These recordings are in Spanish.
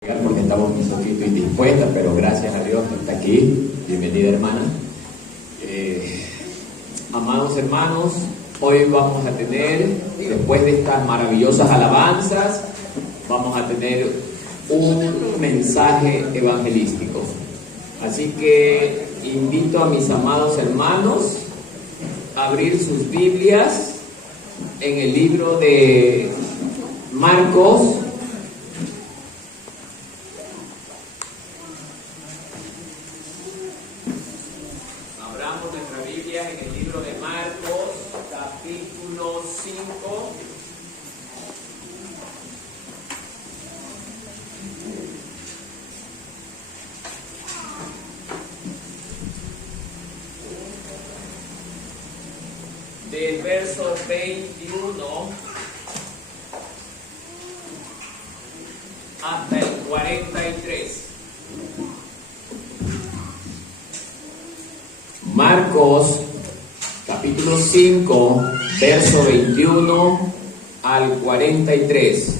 Porque estamos un poquito indispuestas, pero gracias a Dios que está aquí. Bienvenida, hermana. Amados hermanos, hoy vamos a tener, después de estas maravillosas alabanzas, vamos a tener un mensaje evangelístico. Así que invito a mis amados hermanos a abrir sus Biblias en el libro de Marcos. Abramos nuestra Biblia en el libro de Marcos, capítulo 5. Del verso 21 hasta el 43. Marcos, capítulo 5, verso 21 al 43.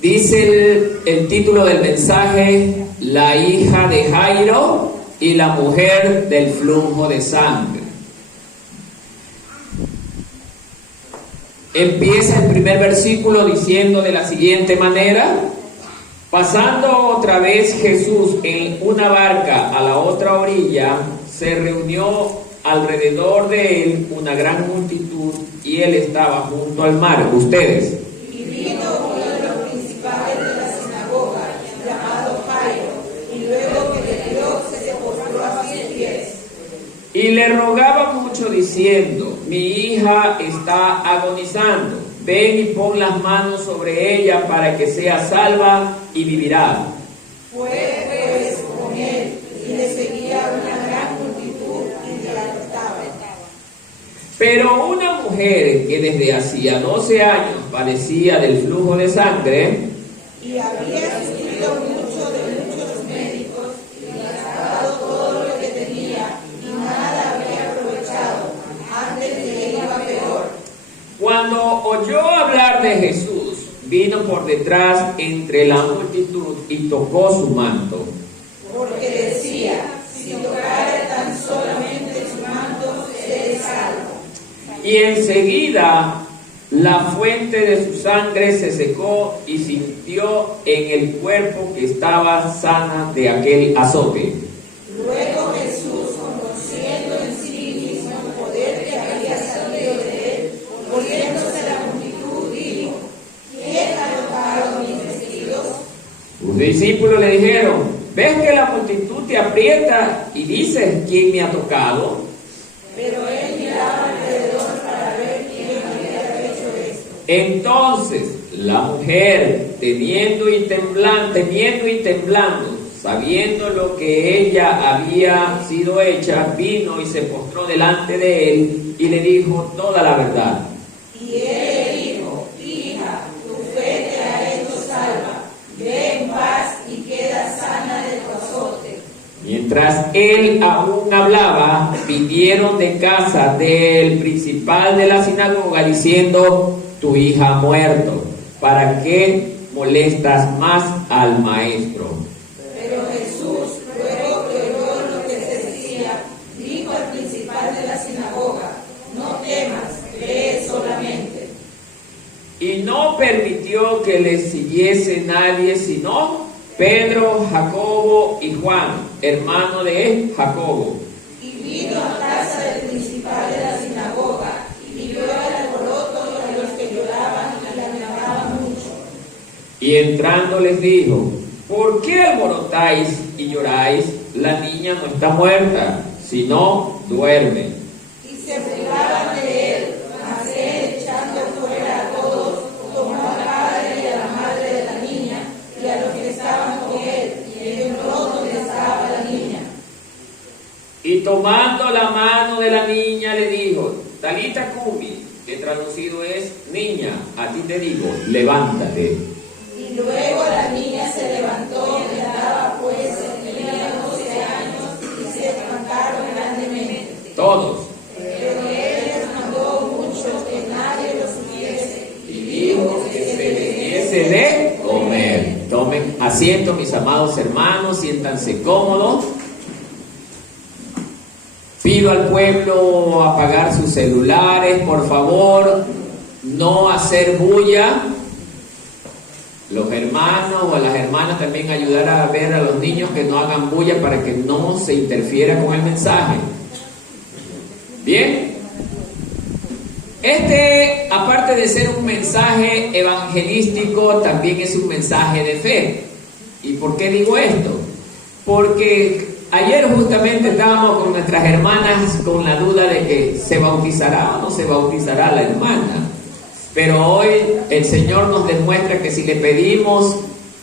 Dice el título del mensaje: la hija de Jairo y la mujer del flujo de sangre. Empieza el primer versículo diciendo de la siguiente manera: pasando otra vez Jesús en una barca a la otra orilla, se reunió alrededor de él una gran multitud y él estaba junto al mar. Ustedes. Y vino uno de los principales de la sinagoga, llamado Jairo, y luego que le vio, se postró a sus pies. Y le rogaba mucho diciendo: mi hija está agonizando, ven y pon las manos sobre ella para que sea salva y vivirá. Fue pues con él, y le seguía una gran multitud y le alentaba. Pero una mujer que desde hacía 12 años padecía del flujo de sangre, Y había sufrido mucho de muchos médicos, y gastado todo lo que tenía, y nada había aprovechado, antes le iba peor. cuando oyó hablar de Jesús, vino por detrás entre la multitud y tocó su manto. Porque decía: si tocare tan solamente su manto, seré salvo. Y enseguida la fuente de su sangre se secó y sintió en el cuerpo que estaba sana de aquel azote. Luego Jesús, conociendo en sí mismo el poder que había salido de él, volviéndose a la multitud, dijo: ¿quién ha tocado mis vestidos? Sus discípulos le dijeron: ¿ves que la multitud te aprieta y dices: ¿quién me ha tocado? Pero él miraba alrededor para ver quién había hecho esto. Entonces la mujer, temiendo y temblando, sabiendo lo que ella había sido hecha, vino y se postró delante de él y le dijo toda la verdad. Y él le dijo: hija, tu fe te ha hecho salva, ve en paz y queda sana de tu azote. Mientras él aún hablaba, vinieron de casa del principal de la sinagoga diciendo: tu hija ha muerto, ¿para qué molestas más al maestro? Pero Jesús, luego que oyó lo que se decía, dijo al principal de la sinagoga: no temas, cree solamente. Y no permitió que le siguiese nadie sino Pedro, Jacobo y Juan, hermano de Jacobo. Y vino a casa del principal de la sinagoga, y vio el alboroto de los que lloraban y lamentaban mucho. Y entrando les dijo: ¿por qué alborotáis y lloráis? La niña no está muerta, sino duerme. Y se burlaban de él, mas él, echando fuera a todos, tomó al padre y a la madre de la niña, y a los que estaban con él, y entró donde estaba la niña. Y tomando la mano de la niña le dijo: Talita cumi, que traducido es: niña, a ti te digo, levántate. Y luego la niña se levantó y andaba, pues tenía 12 años, y se espantaron grandemente. Todos. Pero él les mandó mucho que nadie lo supiese, y dijo: asiento, mis amados hermanos, siéntanse cómodos. Pido al pueblo apagar sus celulares, por favor, no hacer bulla. Los hermanos o las hermanas también ayudar a ver a los niños que no hagan bulla para que no se interfiera con el mensaje. Bien. Este, aparte de ser un mensaje evangelístico, también es un mensaje de fe. ¿Y por qué digo esto? Porque ayer justamente estábamos con nuestras hermanas con la duda de que se bautizará o no se bautizará la hermana. Pero hoy el Señor nos demuestra que si le pedimos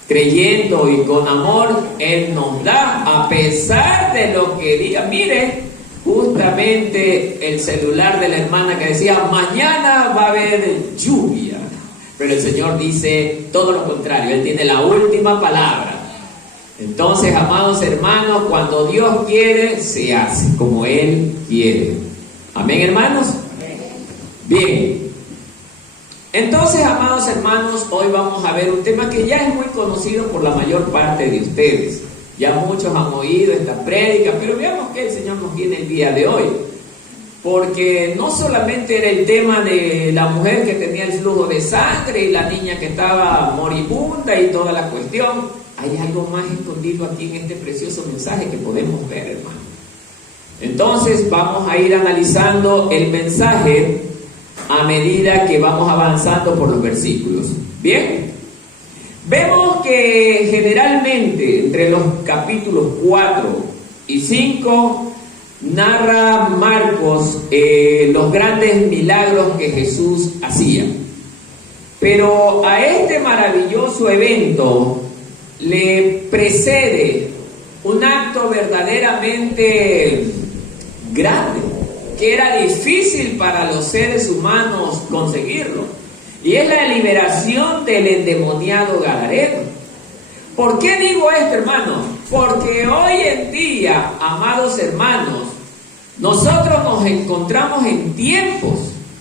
creyendo y con amor, Él nos da, a pesar de lo que diga. Mire, justamente el celular de la hermana que decía, mañana va a haber lluvia. Pero el Señor dice todo lo contrario, Él tiene la última palabra. Entonces, amados hermanos, cuando Dios quiere, se hace como Él quiere. Amén, hermanos. Bien. Entonces, amados hermanos, hoy vamos a ver un tema que ya es muy conocido por la mayor parte de ustedes. Ya muchos han oído esta prédica, pero veamos qué el Señor nos tiene el día de hoy. Porque no solamente era el tema de la mujer que tenía el flujo de sangre y la niña que estaba moribunda y toda la cuestión. Hay algo más escondido aquí en este precioso mensaje que podemos ver, hermano. Entonces, vamos a ir analizando el mensaje a medida que vamos avanzando por los versículos. Bien, vemos que generalmente entre los capítulos 4 y 5 narra Marcos los grandes milagros que Jesús hacía. Pero a este maravilloso evento le precede un acto verdaderamente grande, que era difícil para los seres humanos conseguirlo, y es la liberación del endemoniado gadareno. ¿Por qué digo esto, hermano? Porque hoy en día, amados hermanos, nosotros nos encontramos en tiempos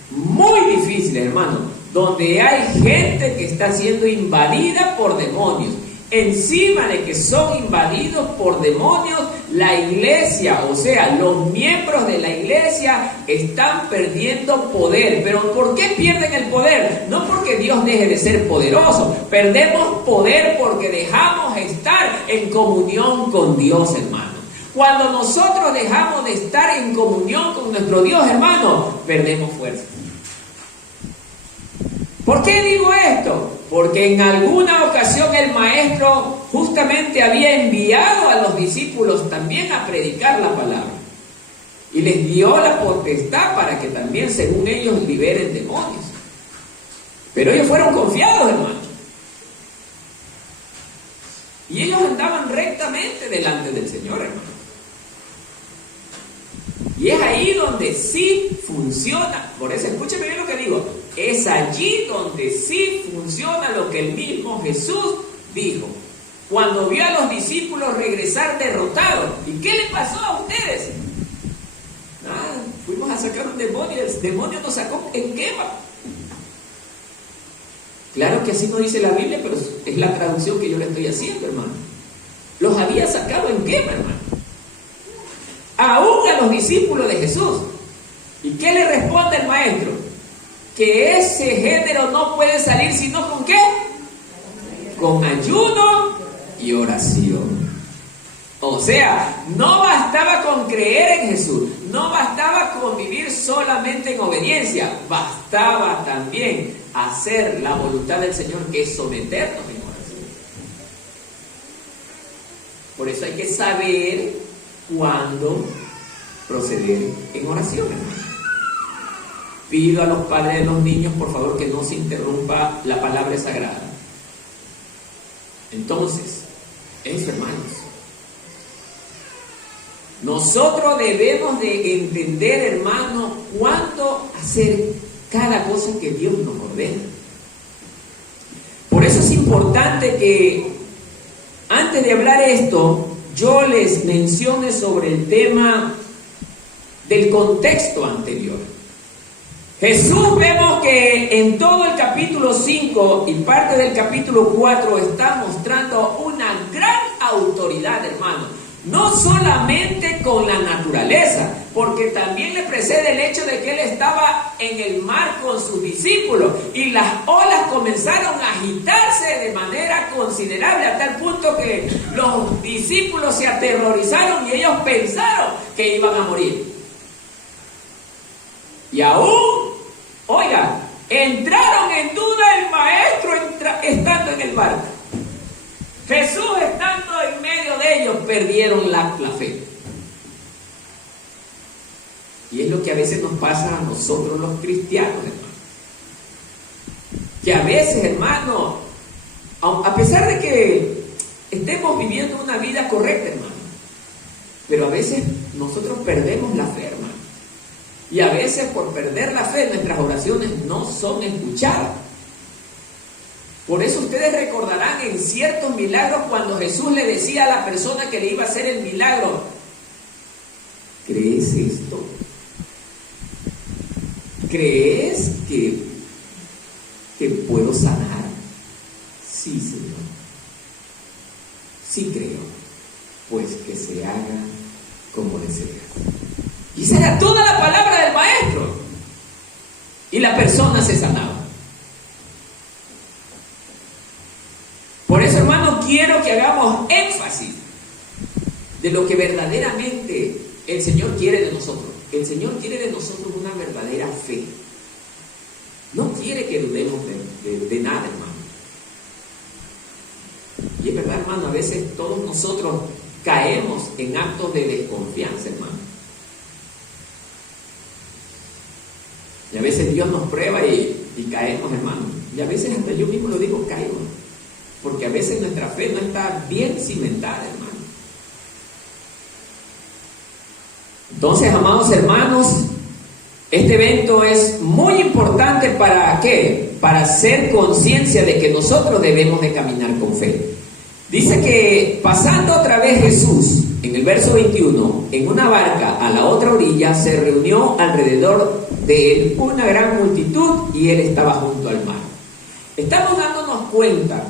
muy difíciles, hermano, donde hay gente que está siendo invadida por demonios. Encima de que son invadidos por demonios, la iglesia, o sea, los miembros de la iglesia están perdiendo poder. ¿Pero por qué pierden el poder? No porque Dios deje de ser poderoso. Perdemos poder porque dejamos estar en comunión con Dios, hermano. Cuando nosotros dejamos de estar en comunión con nuestro Dios, hermano, perdemos fuerza. ¿Por qué digo esto? Porque en alguna ocasión el maestro justamente había enviado a los discípulos también a predicar la palabra. Y les dio la potestad para que también, según ellos, liberen demonios. Pero ellos fueron confiados, hermano. Y ellos andaban rectamente delante del Señor, hermano. Y es ahí donde sí funciona. Por eso, escúcheme bien lo que digo. Es allí donde sí funciona lo que el mismo Jesús dijo. Cuando vio a los discípulos regresar derrotados. ¿Y qué le pasó a ustedes? Nada, fuimos a sacar un demonio. El demonio nos sacó en quema. Claro que así no dice la Biblia, pero es la traducción que yo le estoy haciendo, hermano. Los había sacado en quema, hermano. Aún a los discípulos de Jesús. ¿Y qué le responde el maestro? Que ese género no puede salir sino ¿con qué? Con ayuno y oración. O sea, no bastaba con creer en Jesús, no bastaba con vivir solamente en obediencia, bastaba también hacer la voluntad del Señor, que es someternos en oración. Por eso hay que saber cuándo proceder en oración, hermano. Pido a los padres de los niños, por favor, que no se interrumpa la palabra sagrada. Entonces, eso, hermanos, nosotros debemos de entender, hermano, cuándo hacer cada cosa que Dios nos ordena. Por eso es importante que, antes de hablar esto, yo les mencione sobre el tema del contexto anterior. Jesús, vemos que en todo el capítulo 5 y parte del capítulo 4 está mostrando una autoridad, hermano. No solamente con la naturaleza, porque también le precede el hecho de que él estaba en el mar con sus discípulos y las olas comenzaron a agitarse de manera considerable a tal punto que los discípulos se aterrorizaron y ellos pensaron que iban a morir. Y aún, oiga, entraron en duda el maestro estando en el barco. Jesús estando en medio de ellos, perdieron la fe. Y es lo que a veces nos pasa a nosotros los cristianos, hermano. Que a veces, hermano, a pesar de que estemos viviendo una vida correcta, hermano, pero a veces nosotros perdemos la fe, hermano. Y a veces por perder la fe nuestras oraciones no son escuchadas. Por eso ustedes recordarán en ciertos milagros cuando Jesús le decía a la persona que le iba a hacer el milagro: ¿crees esto? ¿Crees que puedo sanar? Sí, Señor. Sí creo. Pues que se haga como deseas. Y esa era toda la palabra del maestro. Y la persona se sanaba. Por eso, hermano, quiero que hagamos énfasis de lo que verdaderamente el Señor quiere de nosotros. El Señor quiere de nosotros una verdadera fe. No quiere que dudemos de nada, hermano. Y es verdad, hermano, a veces todos nosotros caemos en actos de desconfianza, hermano. Y a veces Dios nos prueba y caemos, hermano. Y a veces hasta yo mismo lo digo, caigo. Porque a veces nuestra fe no está bien cimentada, hermano. Entonces, amados hermanos, este evento es muy importante ¿para qué? Para hacer conciencia de que nosotros debemos de caminar con fe. Dice que pasando otra vez Jesús, en el verso 21, en una barca a la otra orilla, se reunió alrededor de él una gran multitud y él estaba junto al mar. Estamos dándonos cuenta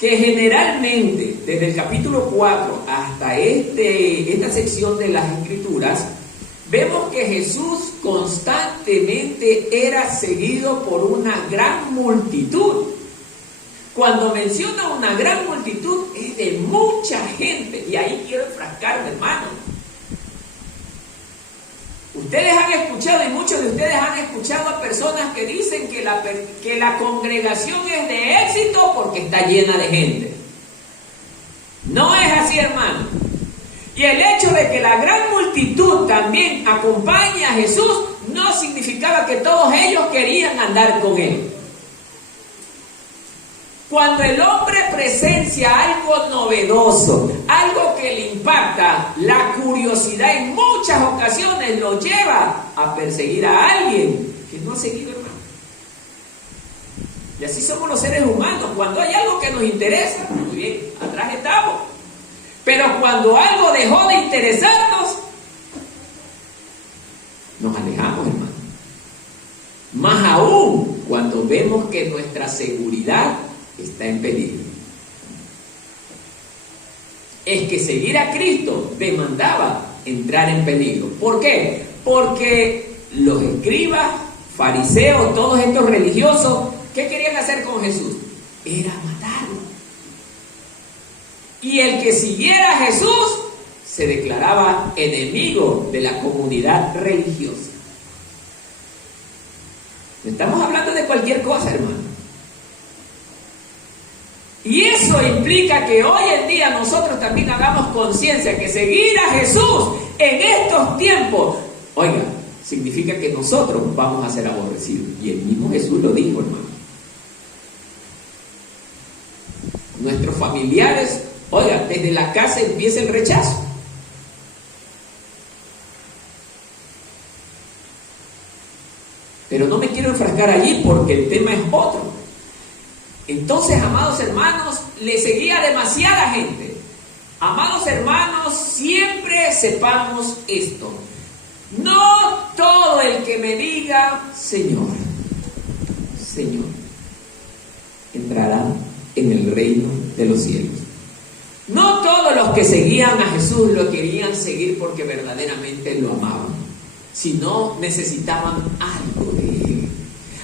que generalmente desde el capítulo 4 hasta esta sección de las Escrituras, vemos que Jesús constantemente era seguido por una gran multitud. Cuando menciona una gran multitud es de mucha gente, y ahí quiero enfrascarme, hermano. Ustedes han escuchado, y muchos de ustedes han escuchado a personas que dicen que la congregación es de éxito porque está llena de gente. No es así, hermano. Y el hecho de que la gran multitud también acompañe a Jesús no significaba que todos ellos querían andar con él. Cuando el hombre presencia algo novedoso, algo que le impacta, la curiosidad en muchas ocasiones lo lleva a perseguir a alguien que no ha seguido, hermano. Y así somos los seres humanos. Cuando hay algo que nos interesa, muy bien, atrás estamos. Pero cuando algo dejó de interesarnos, nos alejamos, hermano. Más aún cuando vemos que nuestra seguridad está en peligro. Es que seguir a Cristo demandaba entrar en peligro. ¿Por qué? Porque los escribas, fariseos, todos estos religiosos, ¿qué querían hacer con Jesús? Era matarlo. Y el que siguiera a Jesús se declaraba enemigo de la comunidad religiosa. No estamos hablando de cualquier cosa, hermano. Y eso implica que hoy en día nosotros también hagamos conciencia que seguir a Jesús en estos tiempos, oiga, significa que nosotros vamos a ser aborrecidos. Y el mismo Jesús lo dijo, hermano. Nuestros familiares, oiga, desde la casa empieza el rechazo. Pero no me quiero enfrascar allí porque el tema es otro. Entonces, amados hermanos, le seguía demasiada gente. Amados hermanos, siempre sepamos esto. No todo el que me diga Señor, Señor, entrará en el reino de los cielos. No todos los que seguían a Jesús lo querían seguir porque verdaderamente lo amaban, sino necesitaban algo de Él.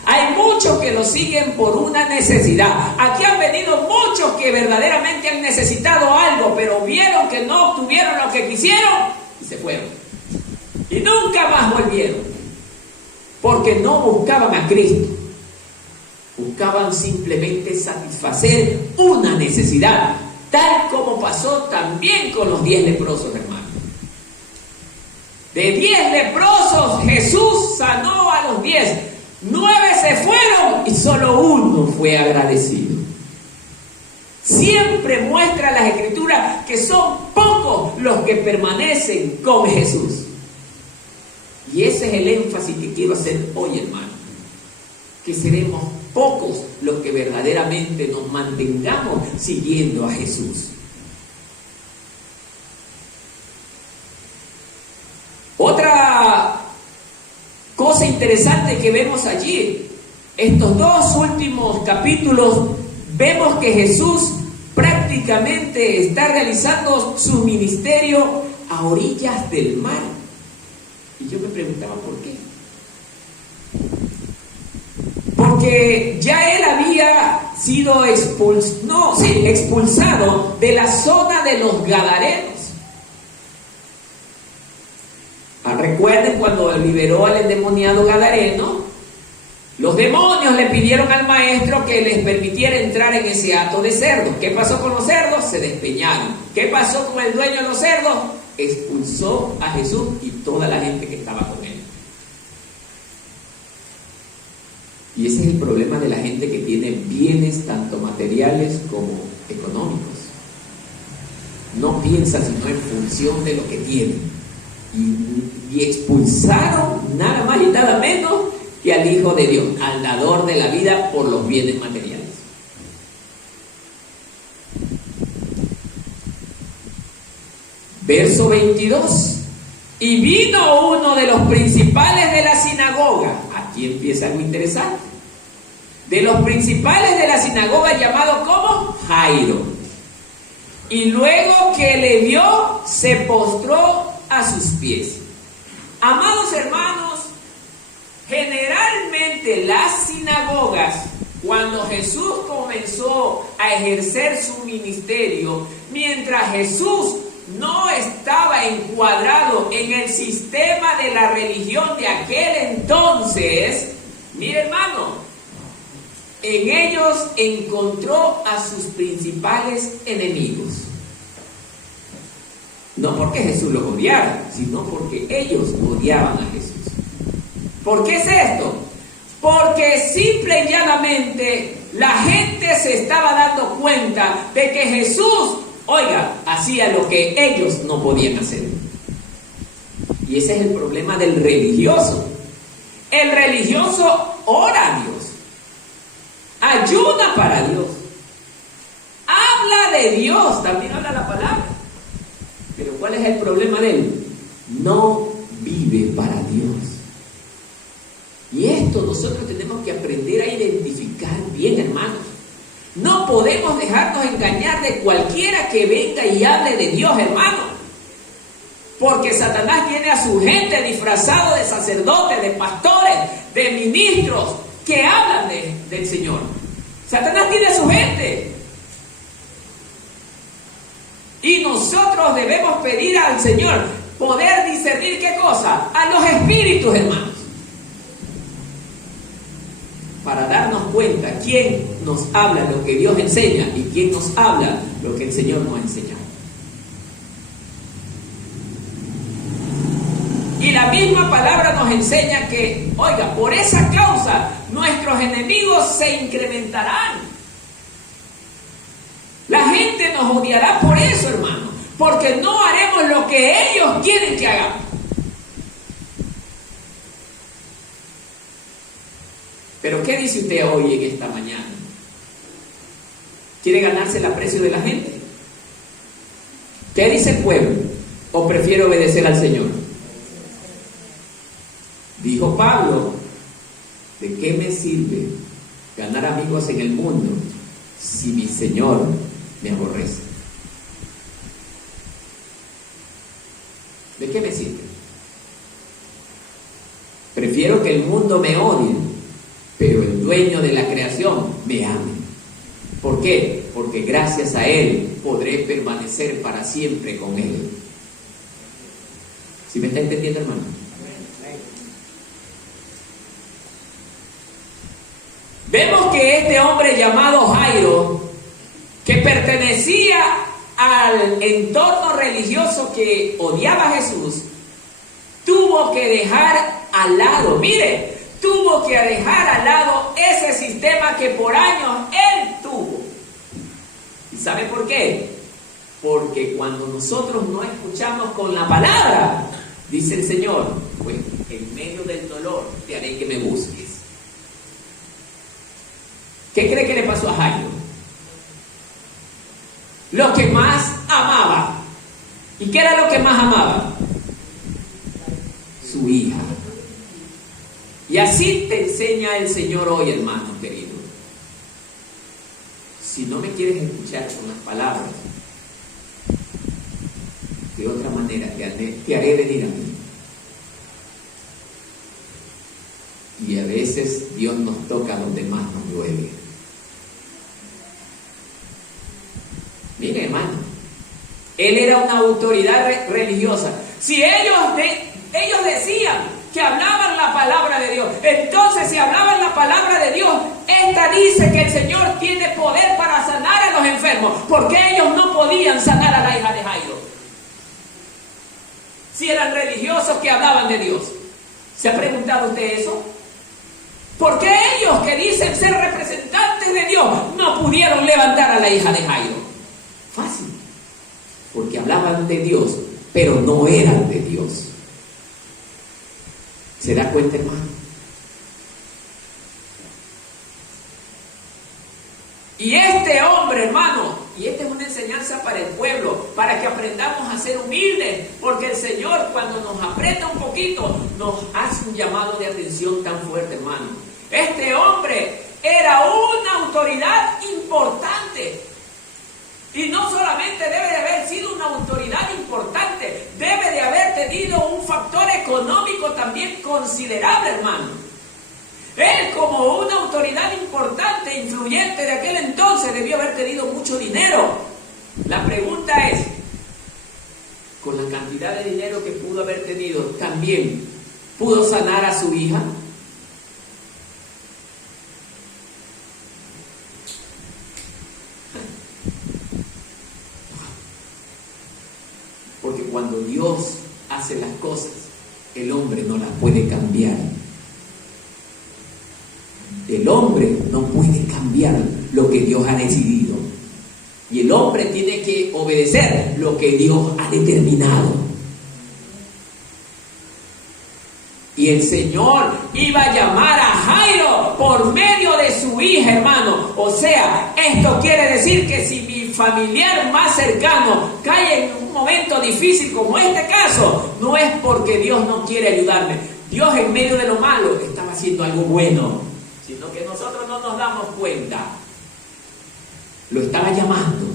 Hay muchos que lo siguen por una necesidad. Aquí han venido muchos que verdaderamente han necesitado algo, pero vieron que no obtuvieron lo que quisieron y se fueron. Y nunca más volvieron, porque no buscaban a Cristo. Buscaban simplemente satisfacer una necesidad, tal como pasó también con los 10 leprosos, hermanos. De 10 leprosos, Jesús sanó a los 10. 9 se fueron y solo uno fue agradecido. Siempre muestra las Escrituras que son pocos los que permanecen con Jesús. Y ese es el énfasis que quiero hacer hoy, hermano. Que seremos pocos los que verdaderamente nos mantengamos siguiendo a Jesús. Otra cosa interesante que vemos allí, estos 2 últimos capítulos, vemos que Jesús prácticamente está realizando su ministerio a orillas del mar. Y yo me preguntaba por qué. Porque ya él había sido expulsado de la zona de los Gadarenos. Recuerden cuando liberó al endemoniado gadareno, los demonios le pidieron al maestro que les permitiera entrar en ese hato de cerdos. ¿Qué pasó con los cerdos? Se despeñaron. ¿Qué pasó con el dueño de los cerdos? Expulsó a Jesús y toda la gente que estaba con él. Y ese es el problema de la gente que tiene bienes tanto materiales como económicos. No piensa sino en función de lo que tiene. Y expulsaron nada más y nada menos que al Hijo de Dios, al dador de la vida por los bienes materiales. Verso 22. Y vino uno de los principales de la sinagoga. Aquí empieza algo interesante. De los principales de la sinagoga, llamado como Jairo. Y luego que le vio, se postró a sus pies. Amados hermanos, generalmente las sinagogas, cuando Jesús comenzó a ejercer su ministerio, mientras Jesús no estaba encuadrado en el sistema de la religión de aquel entonces, mire hermano, en ellos encontró a sus principales enemigos. No porque Jesús los odiara, sino porque ellos odiaban a Jesús. ¿Por qué es esto? Porque simple y llanamente la gente se estaba dando cuenta de que Jesús, hacía lo que ellos no podían hacer. Y ese es el problema del religioso. El religioso ora a Dios, ayuna para Dios, habla de Dios, también habla la palabra. Pero ¿cuál es el problema de él? No vive para Dios. Y esto nosotros tenemos que aprender a identificar bien, hermanos. No podemos dejarnos engañar de cualquiera que venga y hable de Dios, hermano. Porque Satanás tiene a su gente disfrazado de sacerdotes, de pastores, de ministros que hablan del Señor. Satanás tiene a su gente. Y nosotros debemos pedir al Señor poder discernir ¿qué cosa? A los espíritus, hermanos. Para darnos cuenta quién nos habla lo que Dios enseña y quién nos habla lo que el Señor nos ha enseñado. Y la misma palabra nos enseña que, por esa causa nuestros enemigos se incrementarán. La gente nos odiará por eso, hermano, porque no haremos lo que ellos quieren que hagamos. Pero ¿qué dice usted hoy en esta mañana? ¿Quiere ganarse el aprecio de la gente? ¿Qué dice el pueblo? ¿O prefiere obedecer al Señor? Dijo Pablo, ¿de qué me sirve ganar amigos en el mundo si mi Señor me aborrece? que el mundo me odie, pero el dueño de la creación me ame. ¿Por qué? Porque gracias a Él podré permanecer para siempre con Él. ¿Sí me está entendiendo, hermano? Vemos que este hombre llamado Jairo, que pertenecía al entorno religioso que odiaba a Jesús, tuvo que dejar al lado, mire, tuvo que dejar al lado ese sistema que por años él tuvo. ¿Y sabe por qué? Porque cuando nosotros no escuchamos con la palabra, dice el Señor, pues en medio del dolor te haré que me busques. ¿Qué cree que le pasó a Jairo? Lo que más amaba. ¿Y qué era lo que más amaba? Su hija. Y así te enseña el Señor hoy, hermano querido. Si no me quieres escuchar con las palabras, de otra manera te haré venir a mí. Y a veces Dios nos toca donde más nos duele. Miren, hermano, él era una autoridad religiosa. Si ellos decían que hablaban la palabra de Dios, entonces si hablaban la palabra de Dios, esta dice que el Señor tiene poder para sanar a los enfermos. ¿Por qué ellos no podían sanar a la hija de Jairo? Si eran religiosos que hablaban de Dios. ¿Se ha preguntado usted eso? ¿Por qué ellos que dicen ser representantes de Dios no pudieron levantar a la hija de Jairo? Fácil. Porque hablaban de Dios, pero no eran de Dios. ¿Se da cuenta, hermano? Y este hombre, hermano, y esta es una enseñanza para el pueblo, para que aprendamos a ser humildes, porque el Señor cuando nos aprieta un poquito, nos hace un llamado de atención tan fuerte, hermano. Este hombre era una autoridad importante. Y no solamente debe de haber sido una autoridad importante, debe de haber tenido un factor económico también considerable, hermano. Él, como una autoridad importante, influyente de aquel entonces, debió haber tenido mucho dinero. La pregunta es, con la cantidad de dinero que pudo haber tenido, ¿también pudo sanar a su hija? Porque cuando Dios hace las cosas, el hombre no las puede cambiar. El hombre no puede cambiar lo que Dios ha decidido. Y el hombre tiene que obedecer lo que Dios ha determinado. Y el Señor iba a llamar a Jairo por medio de su hija, hermano. O sea, esto quiere decir que si mi familiar más cercano cae en un momento difícil como este caso, no es porque Dios no quiere ayudarme. Dios en medio de lo malo estaba haciendo algo bueno, sino que nosotros no nos damos cuenta. Lo estaba llamando.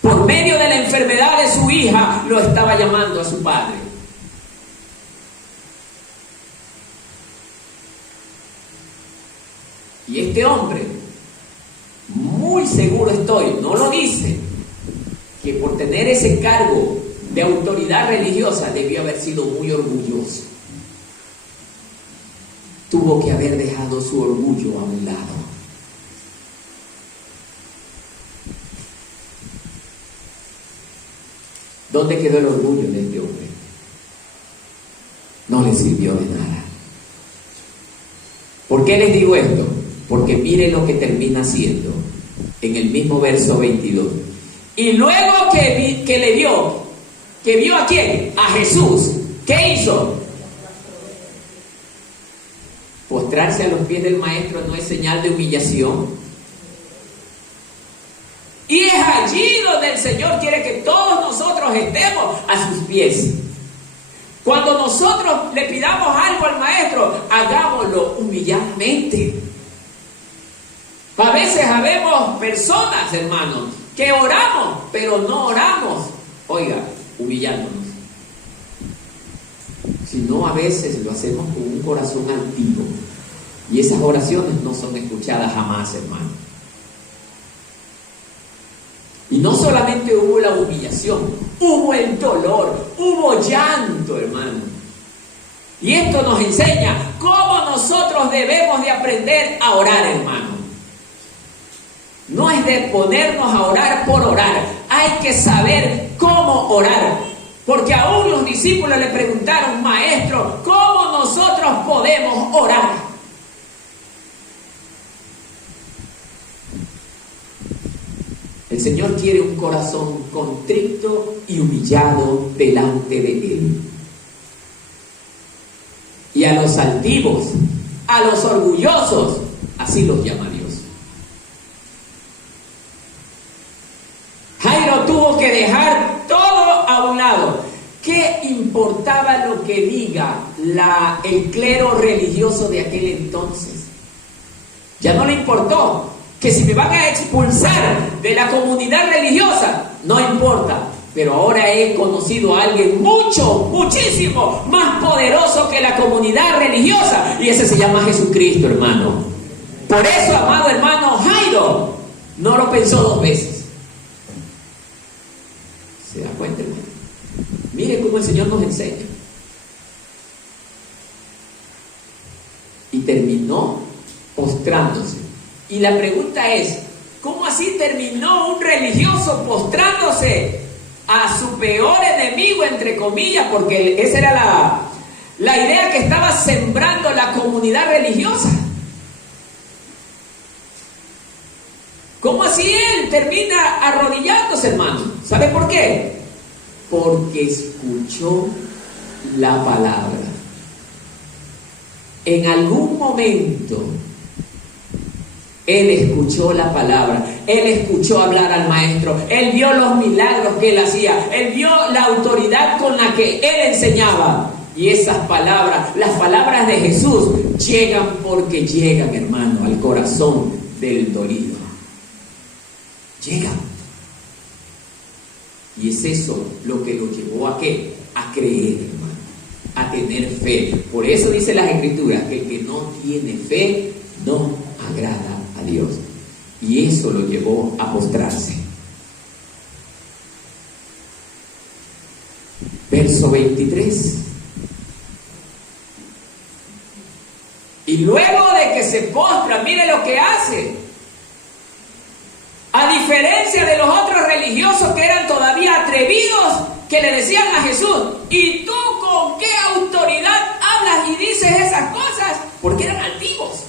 Por medio de la enfermedad de su hija, lo estaba llamando a su padre. Y este hombre, muy seguro estoy, no lo dice, que por tener ese cargo de autoridad religiosa debió haber sido muy orgulloso. Tuvo que haber dejado su orgullo a un lado. ¿Dónde quedó el orgullo de este hombre? No le sirvió de nada. ¿Por qué les digo esto? Porque mire lo que termina haciendo en el mismo verso 22. Y luego que le vio, ¿que vio a quién? A Jesús. ¿Qué hizo? Postrarse a los pies del maestro no es señal de humillación. Y es allí donde el Señor quiere que todos nosotros estemos a sus pies. Cuando nosotros le pidamos algo al maestro, hagámoslo humilladamente. A veces habemos personas, hermanos, que oramos, pero no oramos, oiga, humillándonos. sino a veces lo hacemos con un corazón altivo. Y esas oraciones no son escuchadas jamás, hermano. Y no solamente hubo la humillación, hubo el dolor, hubo llanto, hermano. Y esto nos enseña cómo nosotros debemos de aprender a orar, hermano. No es de ponernos a orar por orar, hay que saber cómo orar. Porque aún los discípulos le preguntaron: Maestro, ¿cómo nosotros podemos orar? El Señor quiere un corazón contrito y humillado delante de Él. Y a los altivos, a los orgullosos, así los llama Dios. Jairo tuvo que dejar todo a un lado. ¿Qué importaba lo que diga el clero religioso de aquel entonces? Ya no le importó. Que si me van a expulsar de la comunidad religiosa, no importa. Pero ahora he conocido a alguien muchísimo más poderoso que la comunidad religiosa. Y ese se llama Jesucristo, hermano. Por eso, amado hermano, Jairo no lo pensó dos veces. ¿Se da cuenta, hermano? Mire cómo el Señor nos enseña. Y terminó postrándose. Y la pregunta es: ¿cómo así terminó un religioso postrándose a su peor enemigo, entre comillas? Porque esa era la idea que estaba sembrando la comunidad religiosa. ¿Cómo así él termina arrodillándose, hermano? ¿Sabe por qué? Porque escuchó la palabra. En algún momento él escuchó la palabra, él escuchó hablar al maestro, él vio los milagros que él hacía, él vio la autoridad con la que él enseñaba. Y esas palabras, las palabras de Jesús, llegan porque llegan, hermano, al corazón del dolido. Llegan. Y es eso lo que lo llevó a ¿qué? A creer, hermano, a tener fe. Por eso dice las Escrituras que el que no tiene fe no agrada a Dios. Y eso lo llevó a postrarse. Verso 23. Y luego de que se postra, mire lo que hace. A diferencia de los otros religiosos que eran todavía atrevidos, que le decían a Jesús: ¿y tú con qué autoridad hablas y dices esas cosas? Porque eran altivos.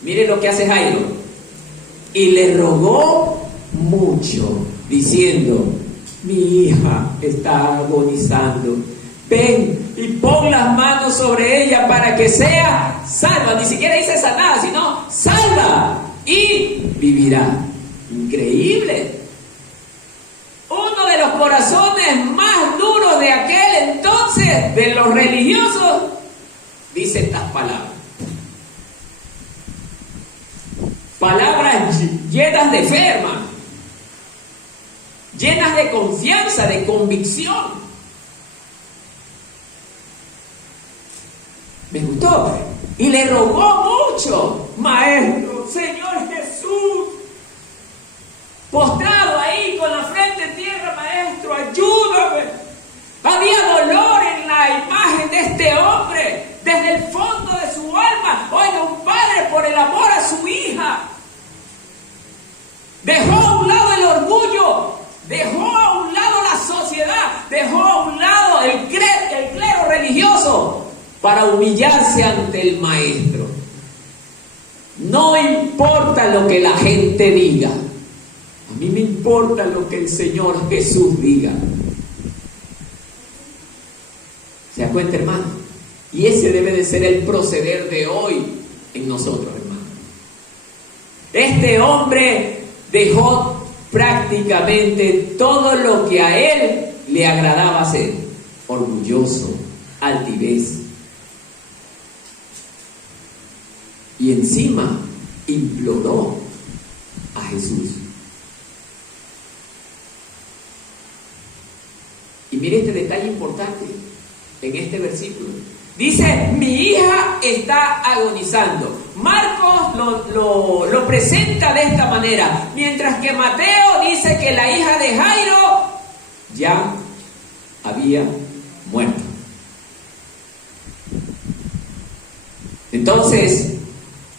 Mire lo que hace Jairo. Y le rogó mucho, diciendo: mi hija está agonizando. Ven y pon las manos sobre ella para que sea salva. Ni siquiera dice sanada, sino salva y vivirá. Increíble. Uno de los corazones más duros de aquel entonces, de los religiosos, dice estas palabras. Palabras llenas de fe, hermano. Llenas de confianza, de convicción. Me gustó. Y le rogó mucho: Maestro, Señor Jesús, postrado ahí con la frente en tierra, Maestro, ayúdame. Había dolor en la imagen de este hombre, desde el fondo de su alma. Oiga, un padre por el amor a su hija dejó a un lado el orgullo, dejó a un lado la sociedad, dejó a un lado el clero religioso para humillarse ante el maestro. No importa lo que la gente diga, a mí me importa lo que el Señor Jesús diga. ¿Se da cuenta, hermano? Y ese debe de ser el proceder de hoy en nosotros, hermano. Este hombre dejó prácticamente todo lo que a él le agradaba hacer: orgulloso, altivez. Y encima imploró a Jesús. Y mire este detalle importante. en este versículo. Dice, mi hija está agonizando. Marcos lo presenta de esta manera, mientras que Mateo dice que la hija de Jairo ya había muerto. Entonces,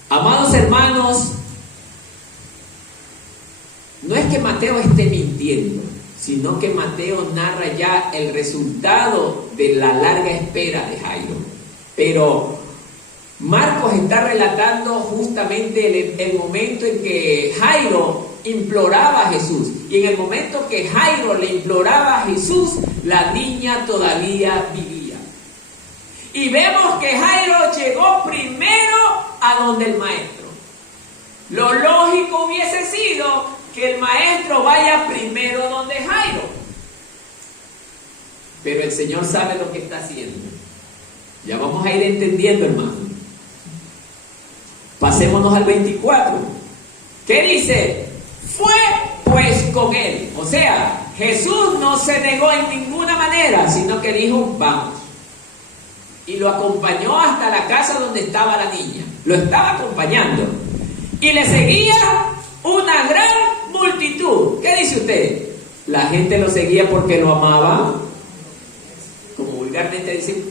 amados hermanos, no es que Mateo esté mintiendo, sino que Mateo narra ya el resultado de la larga espera de Jairo. Pero Marcos está relatando justamente el momento en que Jairo imploraba a Jesús. Y en el momento que Jairo le imploraba a Jesús, la niña todavía vivía. Y vemos que Jairo llegó primero a donde el maestro. Lo lógico hubiese sido que el maestro vaya primero donde Jairo. Pero el Señor sabe lo que está haciendo. Ya vamos a ir entendiendo, hermano. Pasémonos al 24. ¿Qué dice? Fue pues con él. O sea, Jesús no se negó en ninguna manera, sino que dijo, vamos. Y lo acompañó hasta la casa donde estaba la niña. Lo estaba acompañando. Y le seguía una gran multitud. ¿Qué dice usted? La gente lo seguía porque lo amaba. Como vulgarmente dicen,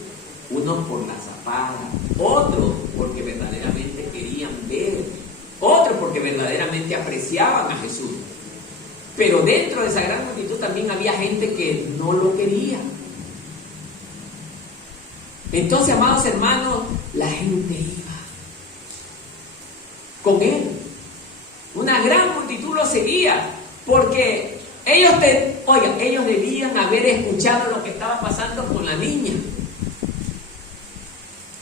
unos por la zapada, otros porque verdaderamente querían ver, otros porque verdaderamente apreciaban a Jesús. Pero dentro de esa gran multitud también había gente que no lo quería. Entonces, amados hermanos, la gente iba con él. Una gran multitud lo seguía, porque ellos debían haber escuchado lo que estaba pasando con la niña.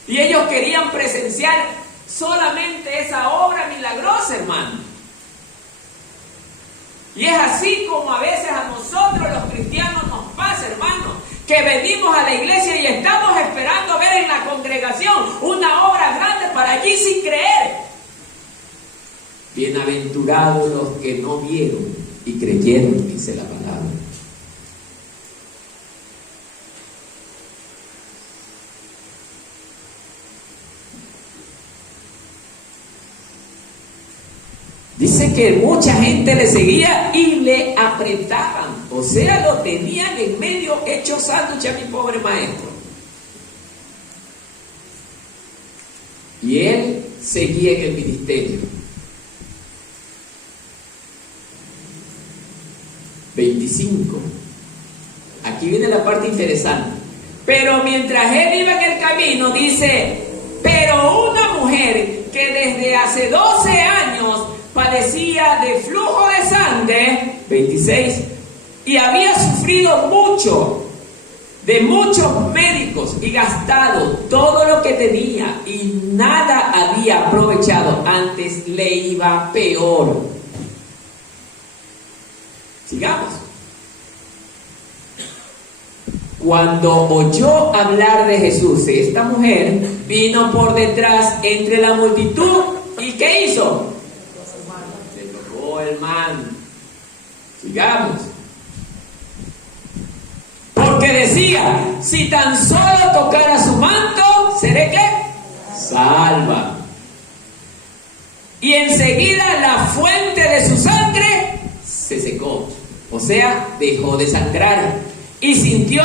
Y ellos querían presenciar solamente esa obra milagrosa, hermano. Y es así como a veces a nosotros los cristianos nos pasa, hermano, que venimos a la iglesia y estamos esperando ver en la congregación una obra grande para allí sin creer. Bienaventurados los que no vieron y creyeron, dice la palabra. Dice que mucha gente le seguía y le apretaban. O sea, lo tenían en medio hecho sándwich a mi pobre maestro. Y él seguía en el ministerio. 25. Aquí viene la parte interesante. Pero mientras él iba en el camino, dice, pero una mujer que desde hace 12 años padecía de flujo de sangre, 26, y había sufrido mucho de muchos médicos y gastado todo lo que tenía y nada había aprovechado, antes le iba peor. Sigamos. Cuando oyó hablar de Jesús, esta mujer vino por detrás entre la multitud y ¿qué hizo? Se tocó el manto. Sigamos. Porque decía, si tan solo tocara su manto, ¿seré qué? Salva. Y enseguida la fuente de su sangre se secó. O sea, dejó de sangrar. Y sintió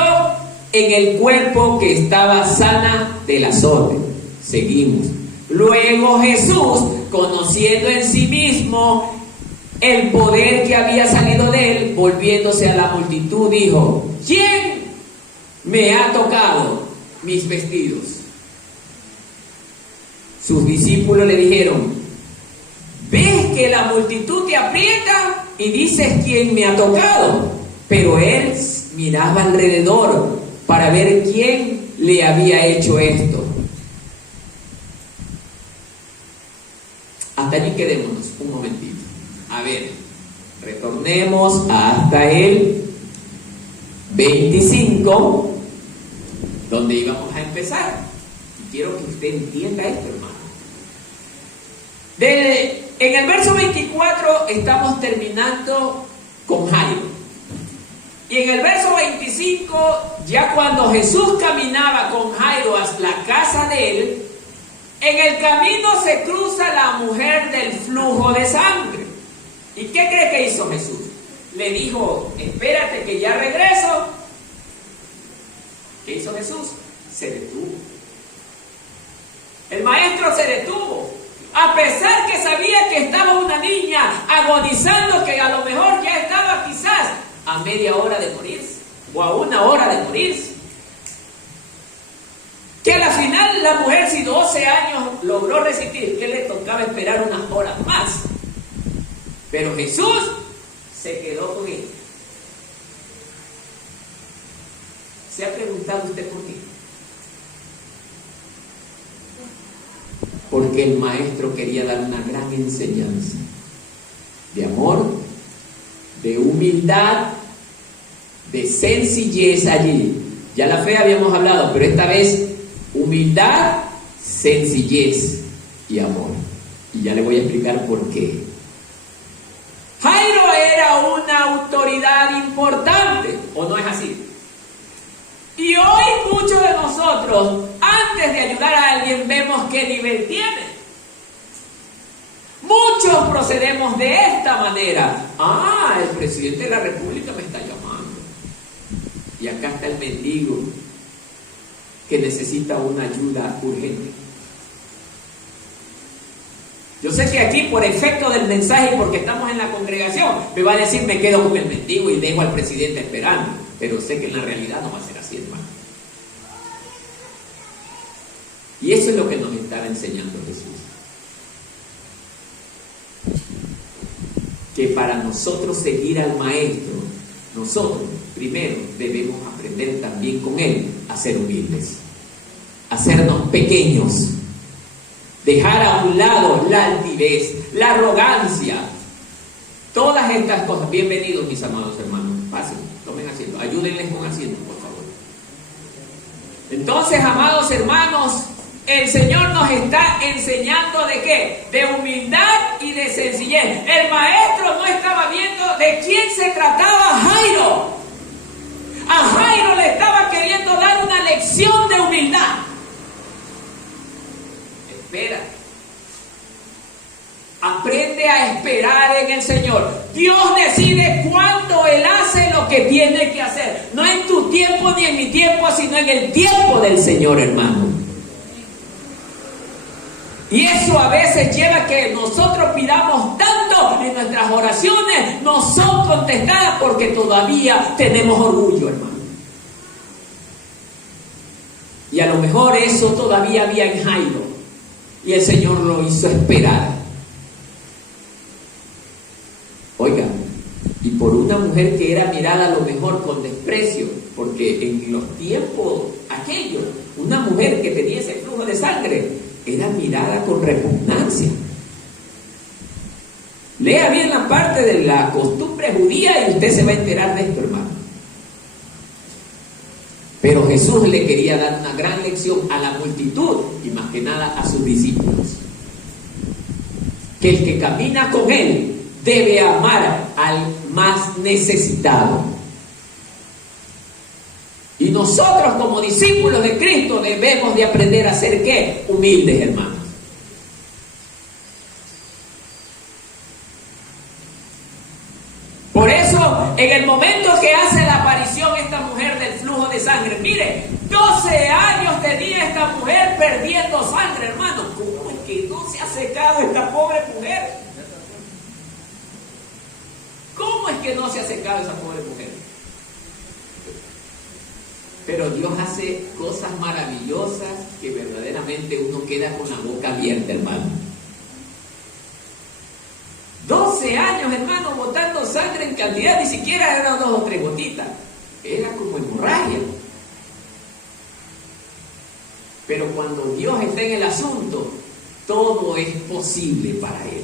en el cuerpo que estaba sana del azote. Seguimos. Luego Jesús, conociendo en sí mismo el poder que había salido de él, volviéndose a la multitud, dijo, ¿quién me ha tocado mis vestidos? Sus discípulos le dijeron, ¿ves que la multitud te aprieta y dices quién me ha tocado? Pero él miraba alrededor para ver quién le había hecho esto. Hasta allí quedémonos un momentito. A ver, retornemos hasta el 25, donde íbamos a empezar. Y quiero que usted entienda esto, hermano. En el verso 24 estamos terminando con Jairo. Y en el verso 25, ya cuando Jesús caminaba con Jairo a la casa de él, en el camino se cruza la mujer del flujo de sangre. ¿Y qué cree que hizo Jesús? Le dijo, espérate que ya regreso. ¿Qué hizo Jesús? Se detuvo. El maestro se detuvo. A pesar que sabía que estaba una niña agonizando, que a lo mejor ya estaba quizás a media hora de morirse, o a una hora de morirse. Que a la final la mujer, si 12 años logró resistir, que le tocaba esperar unas horas más. Pero Jesús se quedó con ella. ¿Se ha preguntado usted por qué? Porque el maestro quería dar una gran enseñanza de amor, de humildad, de sencillez allí. Ya la fe habíamos hablado, pero esta vez humildad, sencillez y amor. Y ya le voy a explicar por qué. Jairo era una autoridad importante, ¿o no es así? Y hoy muchos de nosotros, antes de ayudar a alguien, vemos qué nivel tiene. Muchos procedemos de esta manera. Ah, el presidente de la República me está llamando. Y acá está el mendigo que necesita una ayuda urgente. Yo sé que aquí, por efecto del mensaje y porque estamos en la congregación, me va a decir, me quedo con el mendigo y dejo al presidente esperando. Pero sé que en la realidad no va a ser así, hermano. Y eso es lo que nos está enseñando Jesús. Que para nosotros seguir al Maestro, nosotros primero debemos aprender también con Él a ser humildes, a hacernos pequeños, dejar a un lado la altivez, la arrogancia, todas estas cosas. Bienvenidos, mis amados hermanos. Pasen, tomen asiento, ayúdenles con asiento, por favor. Entonces, amados hermanos, el Señor nos está enseñando ¿de qué? De humildad y de sencillez. El maestro no estaba viendo de quién se trataba Jairo. A Jairo le estaba queriendo dar una lección de humildad. Espera. Aprende a esperar en el Señor. Dios decide cuándo Él hace lo que tiene que hacer. No en tu tiempo ni en mi tiempo, sino en el tiempo del Señor, hermano. Y eso a veces lleva a que nosotros pidamos tanto y nuestras oraciones no son contestadas porque todavía tenemos orgullo, hermano. Y a lo mejor eso todavía había en Jairo. Y el Señor lo hizo esperar. Oiga, y por una mujer que era mirada a lo mejor con desprecio, porque en los tiempos aquellos, una mujer que tenía ese flujo de sangre era mirada con repugnancia. Lea bien la parte de la costumbre judía y usted se va a enterar de esto, hermano. Pero Jesús le quería dar una gran lección a la multitud y más que nada a sus discípulos. Que el que camina con Él debe amar al más necesitado. Y nosotros como discípulos de Cristo debemos de aprender a ser ¿qué? Humildes, hermanos. Por eso, en el momento que hace la aparición esta mujer del flujo de sangre, mire, 12 años tenía esta mujer perdiendo sangre, hermano. ¿Cómo es que no se ha secado esta pobre mujer? ¿Cómo es que no se ha secado esa pobre mujer? Pero Dios hace cosas maravillosas que verdaderamente uno queda con la boca abierta, hermano. 12 años, hermano, botando sangre en cantidad, ni siquiera eran 2 o 3 gotitas. Era como hemorragia. Pero cuando Dios está en el asunto, todo es posible para Él.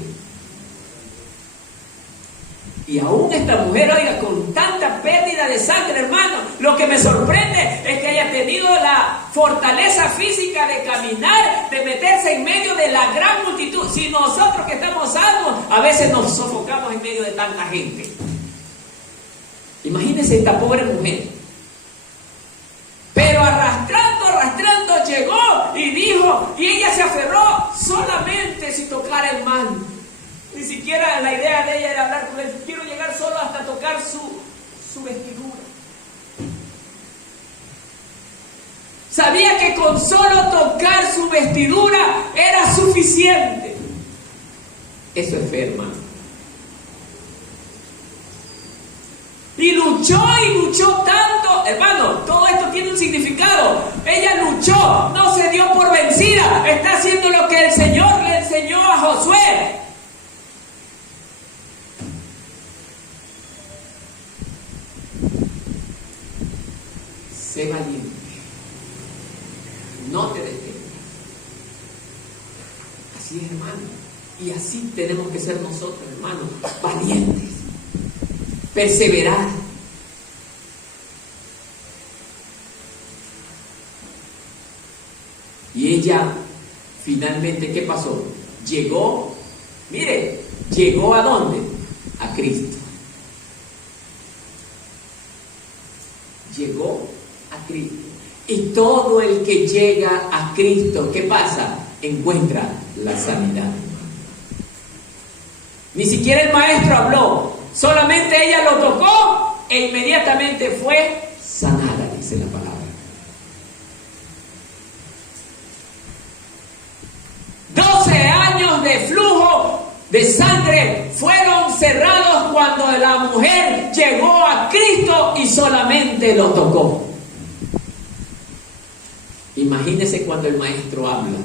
Y aún esta mujer, oiga, con tanta pérdida de sangre, hermano, lo que me sorprende es que haya tenido la fortaleza física de caminar, de meterse en medio de la gran multitud. Si nosotros que estamos salvos, a veces nos sofocamos en medio de tanta gente. Y Imagínense esta pobre mujer. Pero arrastrando llegó y dijo, y ella se aferró solamente si tocara el manto. Ni siquiera la idea de ella era hablar con él. Quiero llegar solo hasta tocar su vestidura. Sabía que con solo tocar su vestidura era suficiente. Eso es fe, hermano. Y luchó tanto, hermano, todo esto tiene un significado. Ella luchó, no se dio por vencida, está haciendo lo que el Señor le enseñó a Josué. Sé valiente, no te detengas. Así es, hermano, y así tenemos que ser nosotros, hermanos, valientes. Perseverar. Y ella finalmente, ¿qué pasó? Llegó, mire, llegó ¿a dónde? A Cristo. Llegó a Cristo. Y todo el que llega a Cristo, ¿qué pasa? Encuentra la sanidad. Ni siquiera el maestro habló. Solamente ella lo tocó e inmediatamente fue sanada, dice la palabra. 12 años de flujo de sangre fueron cerrados cuando la mujer llegó a Cristo y solamente lo tocó. Imagínese cuando el maestro habla.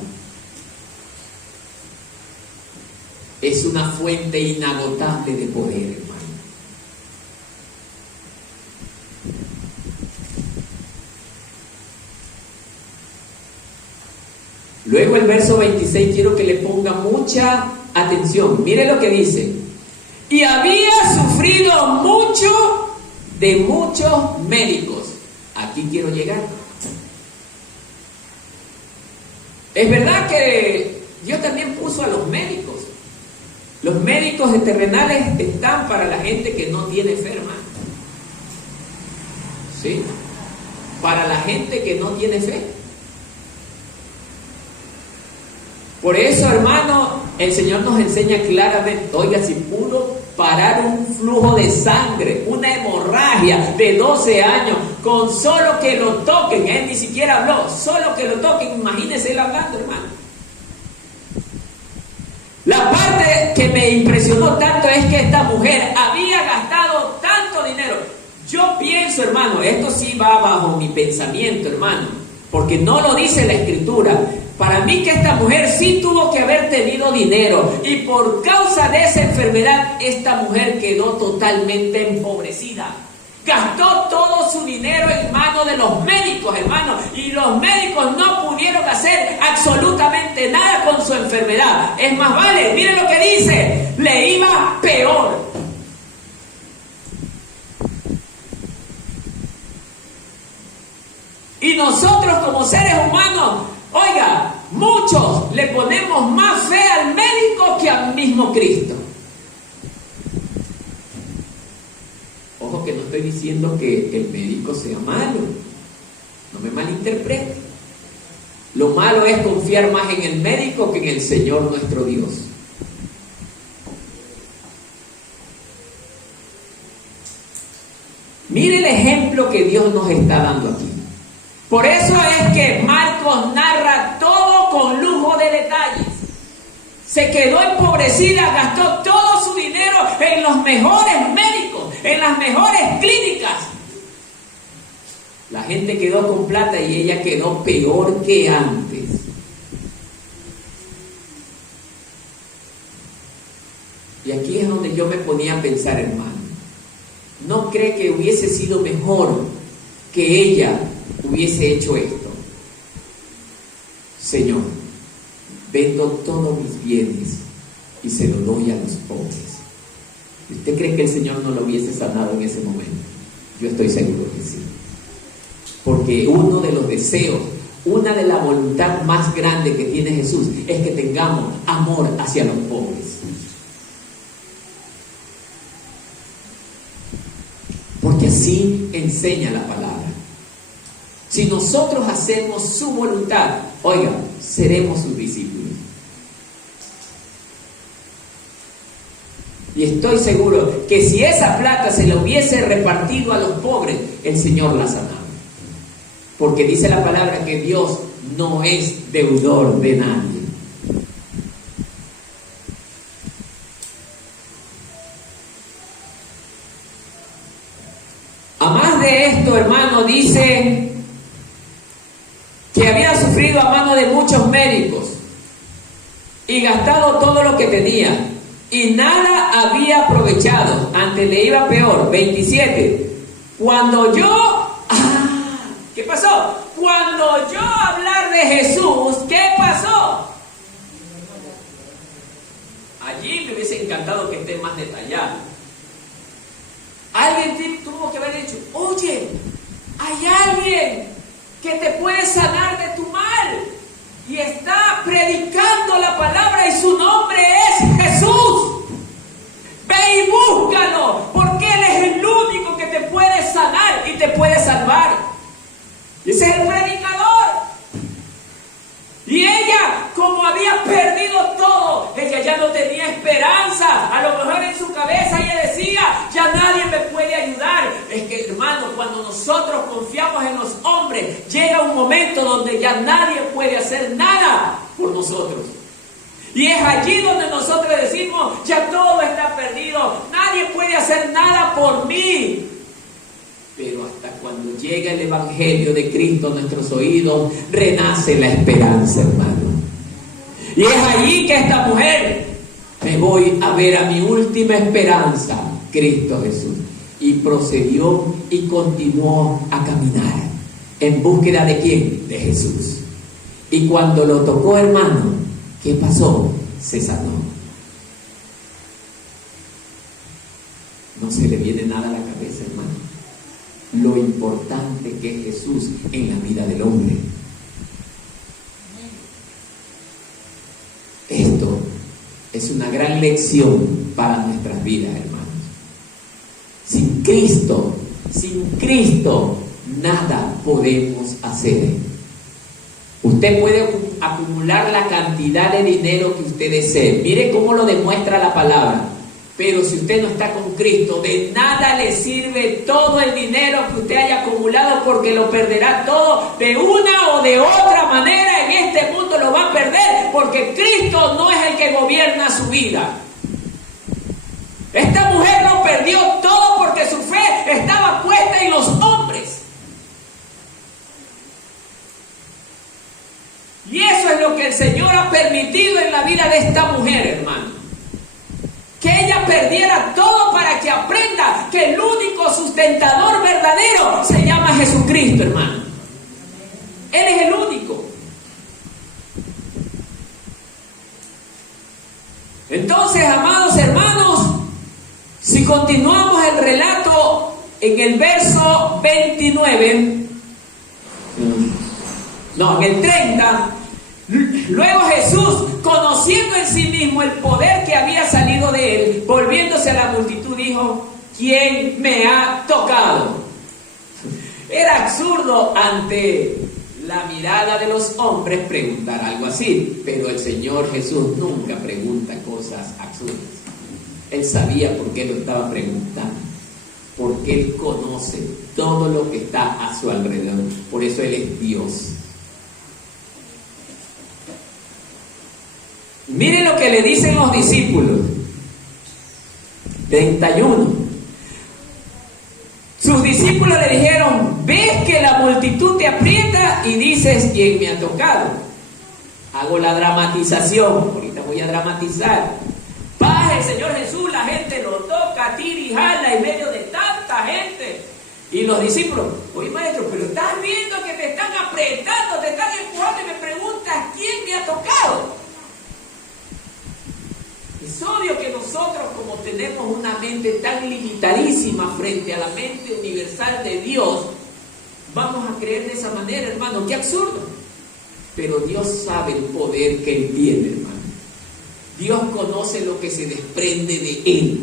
Es una fuente inagotable de poder, hermano. Luego el verso 26 quiero que le ponga mucha atención. Mire lo que dice. Y había sufrido mucho de muchos médicos. Aquí quiero llegar. Es verdad que Dios también puso a los médicos. Los médicos terrenales están para la gente que no tiene fe, hermano. ¿Sí? Para la gente que no tiene fe. Por eso, hermano, el Señor nos enseña claramente, oiga, si pudo parar un flujo de sangre, una hemorragia de 12 años, con solo que lo toquen, él ni siquiera habló, solo que lo toquen, imagínese él hablando, hermano. La parte que me impresionó tanto es que esta mujer había gastado tanto dinero. Yo pienso, hermano, esto sí va bajo mi pensamiento, hermano, porque no lo dice la Escritura. Para mí que esta mujer sí tuvo que haber tenido dinero y por causa de esa enfermedad esta mujer quedó totalmente empobrecida. Gastó todo su dinero en manos de los médicos, hermano, y los médicos no pudieron hacer absolutamente nada con su enfermedad. Es más, vale, miren lo que dice, le iba peor. Y nosotros como seres humanos, oiga, muchos le ponemos más fe al médico que al mismo Cristo. Ojo que no estoy diciendo que el médico sea malo, no me malinterprete. Lo malo es confiar más en el médico que en el Señor nuestro Dios. Mire el ejemplo que Dios nos está dando aquí. Por eso es que Marcos narra todo con lujo de detalles. Se quedó empobrecida, gastó todo su dinero en los mejores médicos, en las mejores clínicas. La gente quedó con plata y ella quedó peor que antes. Y aquí es donde yo me ponía a pensar, hermano. ¿No cree que hubiese sido mejor que ella hubiese hecho esto? Señor, vendo todos mis bienes y se lo doy a los pobres. ¿Usted cree que el Señor no lo hubiese sanado en ese momento? Yo estoy seguro que sí. Porque uno de los deseos, una de la voluntad más grande que tiene Jesús es que tengamos amor hacia los pobres. ¿Por porque así enseña la palabra. Si nosotros hacemos su voluntad, oiga, seremos sus discípulos. Y estoy seguro que si esa plata se la hubiese repartido a los pobres, el Señor la sanaba. Porque dice la palabra que Dios no es deudor de nadie. A más de esto, hermano, dice que había sufrido a mano de muchos médicos y gastado todo lo que tenía y nada había aprovechado. Antes le iba peor. 27. Cuando yo... ¿qué pasó? Cuando yo hablar de Jesús, ¿qué pasó? Allí me hubiese encantado que esté más detallado. Alguien tuvo que haber dicho, oye, hay alguien que te puede sanar de tu mal y está predicando la palabra y su nombre es Jesús. Ve y búscalo, porque Él es el único que te puede sanar y te puede salvar. Ese es el predicador. Y ella, como había perdido todo, ella ya no tenía esperanza. A lo mejor en su cabeza ella decía, ya nadie me puede ayudar. Es que, hermano, cuando nosotros confiamos en los hombres, llega un momento donde ya nadie puede hacer nada por nosotros. Y es allí donde nosotros decimos, ya todo está perdido, nadie puede hacer nada por mí. Pero hasta cuando llega el Evangelio de Cristo a nuestros oídos, renace la esperanza, hermano. Y es allí que esta mujer, me voy a ver a mi última esperanza, Cristo Jesús. Y procedió y continuó a caminar. ¿En búsqueda de quién? De Jesús. Y cuando lo tocó, hermano, ¿qué pasó? Se sanó. No se le viene nada a la cabeza, hermano. Lo importante que es Jesús en la vida del hombre. Esto es una gran lección para nuestras vidas, hermanos. Sin Cristo, nada podemos hacer. Usted puede acumular la cantidad de dinero que usted desee. Mire cómo lo demuestra la palabra. Pero si usted no está con Cristo, de nada le sirve todo el dinero que usted haya acumulado, porque lo perderá todo de una o de otra manera. En este mundo lo va a perder, porque Cristo no es el que gobierna su vida. Esta mujer lo perdió todo porque su fe estaba puesta en los hombres. Y eso es lo que el Señor ha permitido en la vida de esta mujer, hermano. Que ella perdiera todo para que aprenda que el único sustentador verdadero se llama Jesucristo, hermano. Él es el único. Entonces, amados hermanos, si continuamos el relato en el verso 29, en el 30, luego Jesús, conociendo en sí mismo el poder que había salido de él, volviéndose a la multitud, dijo, ¿quién me ha tocado? Era absurdo ante la mirada de los hombres preguntar algo así, pero el Señor Jesús nunca pregunta cosas absurdas. Él sabía por qué lo estaba preguntando, porque Él conoce todo lo que está a su alrededor. Por eso Él es Dios. Miren lo que le dicen los discípulos. 31. Sus discípulos le dijeron, ves que la multitud te aprieta y dices, ¿quién me ha tocado? Hago la dramatización, ahorita voy a dramatizar. Baja el Señor Jesús, la gente lo toca, tira y jala en medio de tanta gente. Y los discípulos, oye maestro, pero estás viendo que te están apretando, te están empujando y me preguntas, ¿quién me ha tocado? Es obvio que nosotros, como tenemos una mente tan limitadísima frente a la mente universal de Dios, vamos a creer de esa manera, hermano. ¡Qué absurdo! Pero Dios sabe el poder que Él tiene, hermano. Dios conoce lo que se desprende de Él.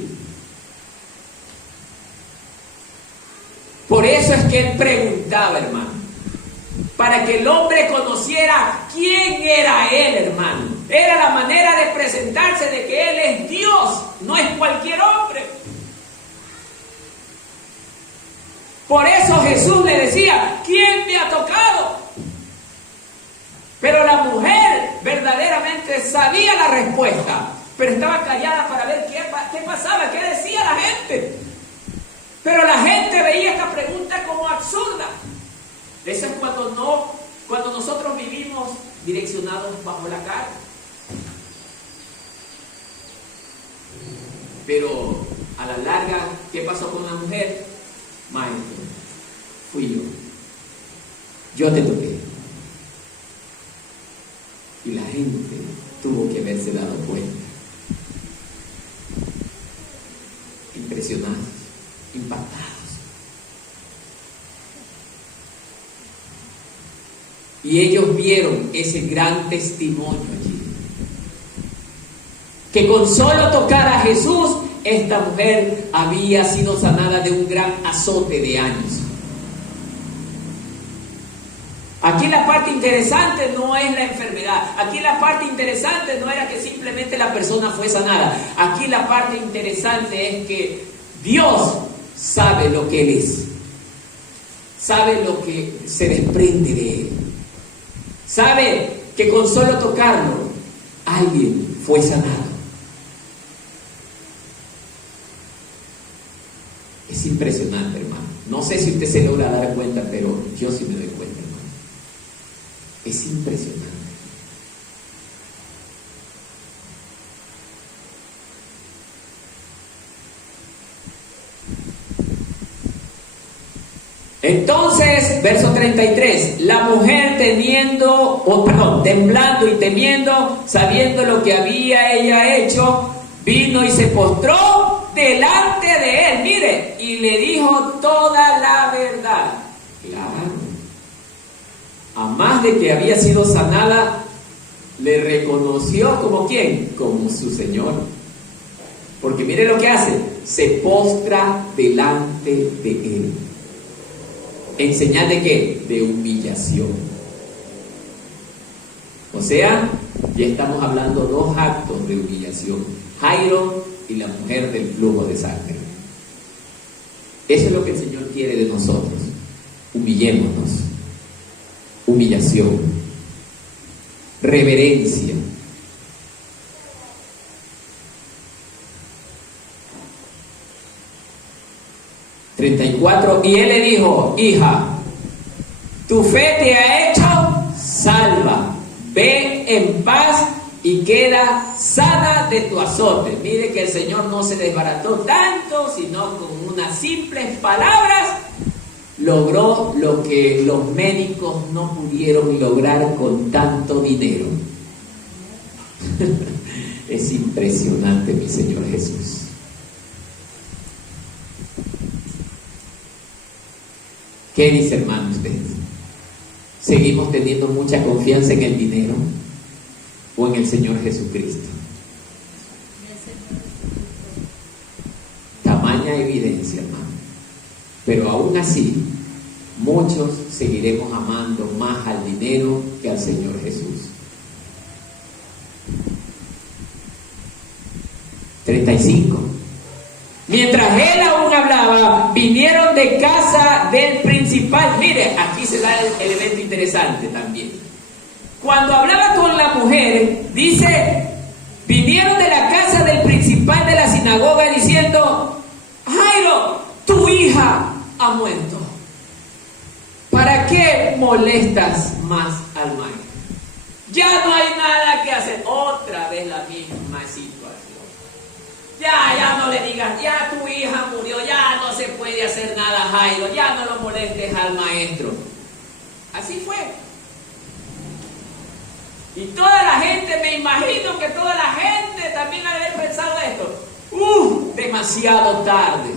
que él preguntaba, hermano. Para que el hombre conociera quién era él, hermano. Era la manera de presentarse de que él es Dios, no es cualquier hombre. Por eso Jesús le decía, ¿quién me ha tocado? Pero la mujer verdaderamente sabía la respuesta, pero estaba callada para ver qué pasaba, qué decía la gente. Pero la gente veía esta pregunta como absurda. Eso es cuando nosotros vivimos direccionados bajo la carne. Pero a la larga, ¿qué pasó con la mujer? Maestro, fui yo. Yo te toqué. Y la gente tuvo que haberse dado cuenta. Impresionados, impactados. Y ellos vieron ese gran testimonio allí. Que con solo tocar a Jesús, esta mujer había sido sanada de un gran azote de años. Aquí la parte interesante no es la enfermedad. Aquí la parte interesante no era que simplemente la persona fue sanada. Aquí la parte interesante es que Dios sabe lo que Él es. Sabe lo que se desprende de Él. Sabe que con solo tocarlo, alguien fue sanado. Es impresionante, hermano. No sé si usted se logra dar cuenta, pero yo sí me doy cuenta, hermano. Es impresionante. Entonces, verso 33, la mujer temblando y temiendo, sabiendo lo que había ella hecho, vino y se postró delante de él, mire, y le dijo toda la verdad. Claro. A más de que había sido sanada, le reconoció como ¿quién? Como su Señor. Porque mire lo que hace, se postra delante de él. ¿En señal de qué? De humillación. O sea, ya estamos hablando dos actos de humillación. Jairo y la mujer del flujo de sangre. Eso es lo que el Señor quiere de nosotros. Humillémonos. Humillación. Reverencia. Y él le dijo, hija, tu fe te ha hecho salva, ve en paz y queda sana de tu azote. Mire que el Señor no se desbarató tanto, sino con unas simples palabras logró lo que los médicos no pudieron lograr con tanto dinero. Es impresionante, mi Señor Jesús. ¿Qué dice, hermano, usted? ¿Seguimos teniendo mucha confianza en el dinero o en el Señor Jesucristo? Tamaña evidencia, hermano. Pero aún así, muchos seguiremos amando más al dinero que al Señor Jesús. 35. Mientras él aún hablaba, vinieron de casa del principal. Mire, aquí se da el elemento interesante también. Cuando hablaba con la mujer, dice, vinieron de la casa del principal de la sinagoga diciendo, Jairo, tu hija ha muerto. ¿Para qué molestas más al maestro? Ya no hay nada que hacer. Otra vez la misma situación. Ya no le digas, ya tu hija murió, ya no se puede hacer nada, Jairo, ya no lo molestes al maestro. Así fue. Y toda la gente, me imagino que toda la gente también ha de haber pensado esto. Demasiado tarde.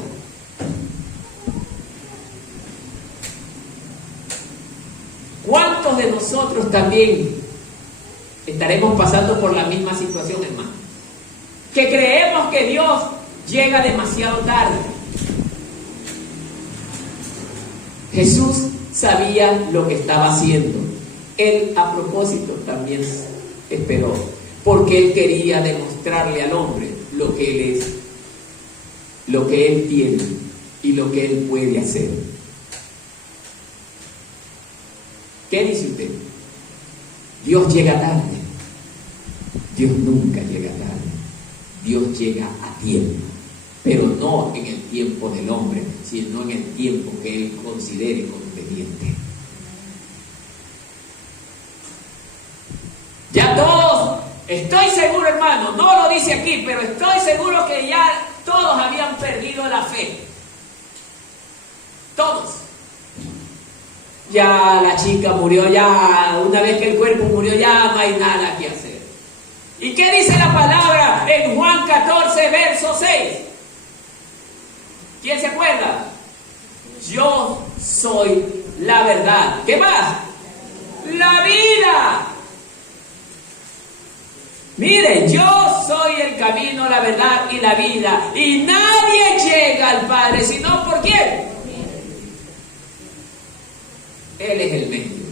¿Cuántos de nosotros también estaremos pasando por la misma situación, hermano? Que creemos que Dios llega demasiado tarde. Jesús sabía lo que estaba haciendo. Él a propósito también esperó, porque Él quería demostrarle al hombre lo que Él es, lo que Él tiene y lo que Él puede hacer. ¿Qué dice usted? Dios llega tarde. Dios nunca llega tarde. Dios llega a tiempo, pero no en el tiempo del hombre, sino en el tiempo que Él considere conveniente. Ya todos, estoy seguro, hermano, no lo dice aquí, pero estoy seguro que ya todos habían perdido la fe. Todos. Ya la chica murió, ya una vez que el cuerpo murió, ya no hay nada que hacer. ¿Y qué dice la palabra en Juan 14, verso 6? ¿Quién se acuerda? Yo soy la verdad. ¿Qué más? La vida. Miren, yo soy el camino, la verdad y la vida. Y nadie llega al Padre, sino ¿por quién? Él es el medio.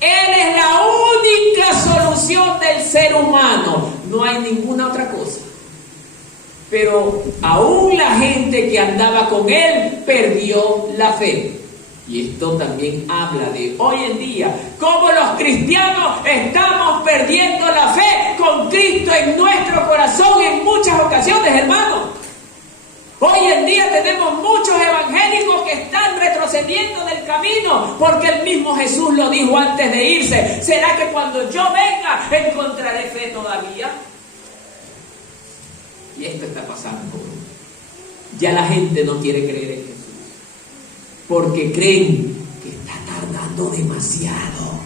Él es la única solución del ser humano. No hay ninguna otra cosa. Pero aún la gente que andaba con Él perdió la fe. Y esto también habla de hoy en día, cómo los cristianos estamos perdiendo la fe con Cristo en nuestro corazón en muchas ocasiones, hermanos. Hoy en día tenemos muchos evangélicos que están retrocediendo del camino, porque el mismo Jesús lo dijo antes de irse. ¿Será que cuando yo venga encontraré fe todavía? Y esto está pasando. Ya la gente no quiere creer en Jesús, porque creen que está tardando demasiado.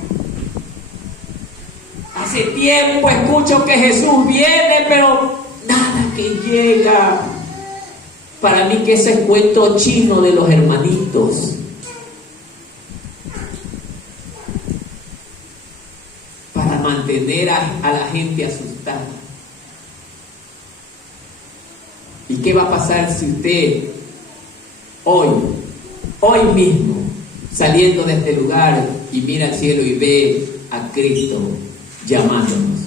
Hace tiempo escucho que Jesús viene, pero nada que llega. Para mí que ese es cuento chino de los hermanitos. Para mantener a la gente asustada. ¿Y qué va a pasar si usted hoy mismo, saliendo de este lugar y mira al cielo y ve a Cristo llamándonos?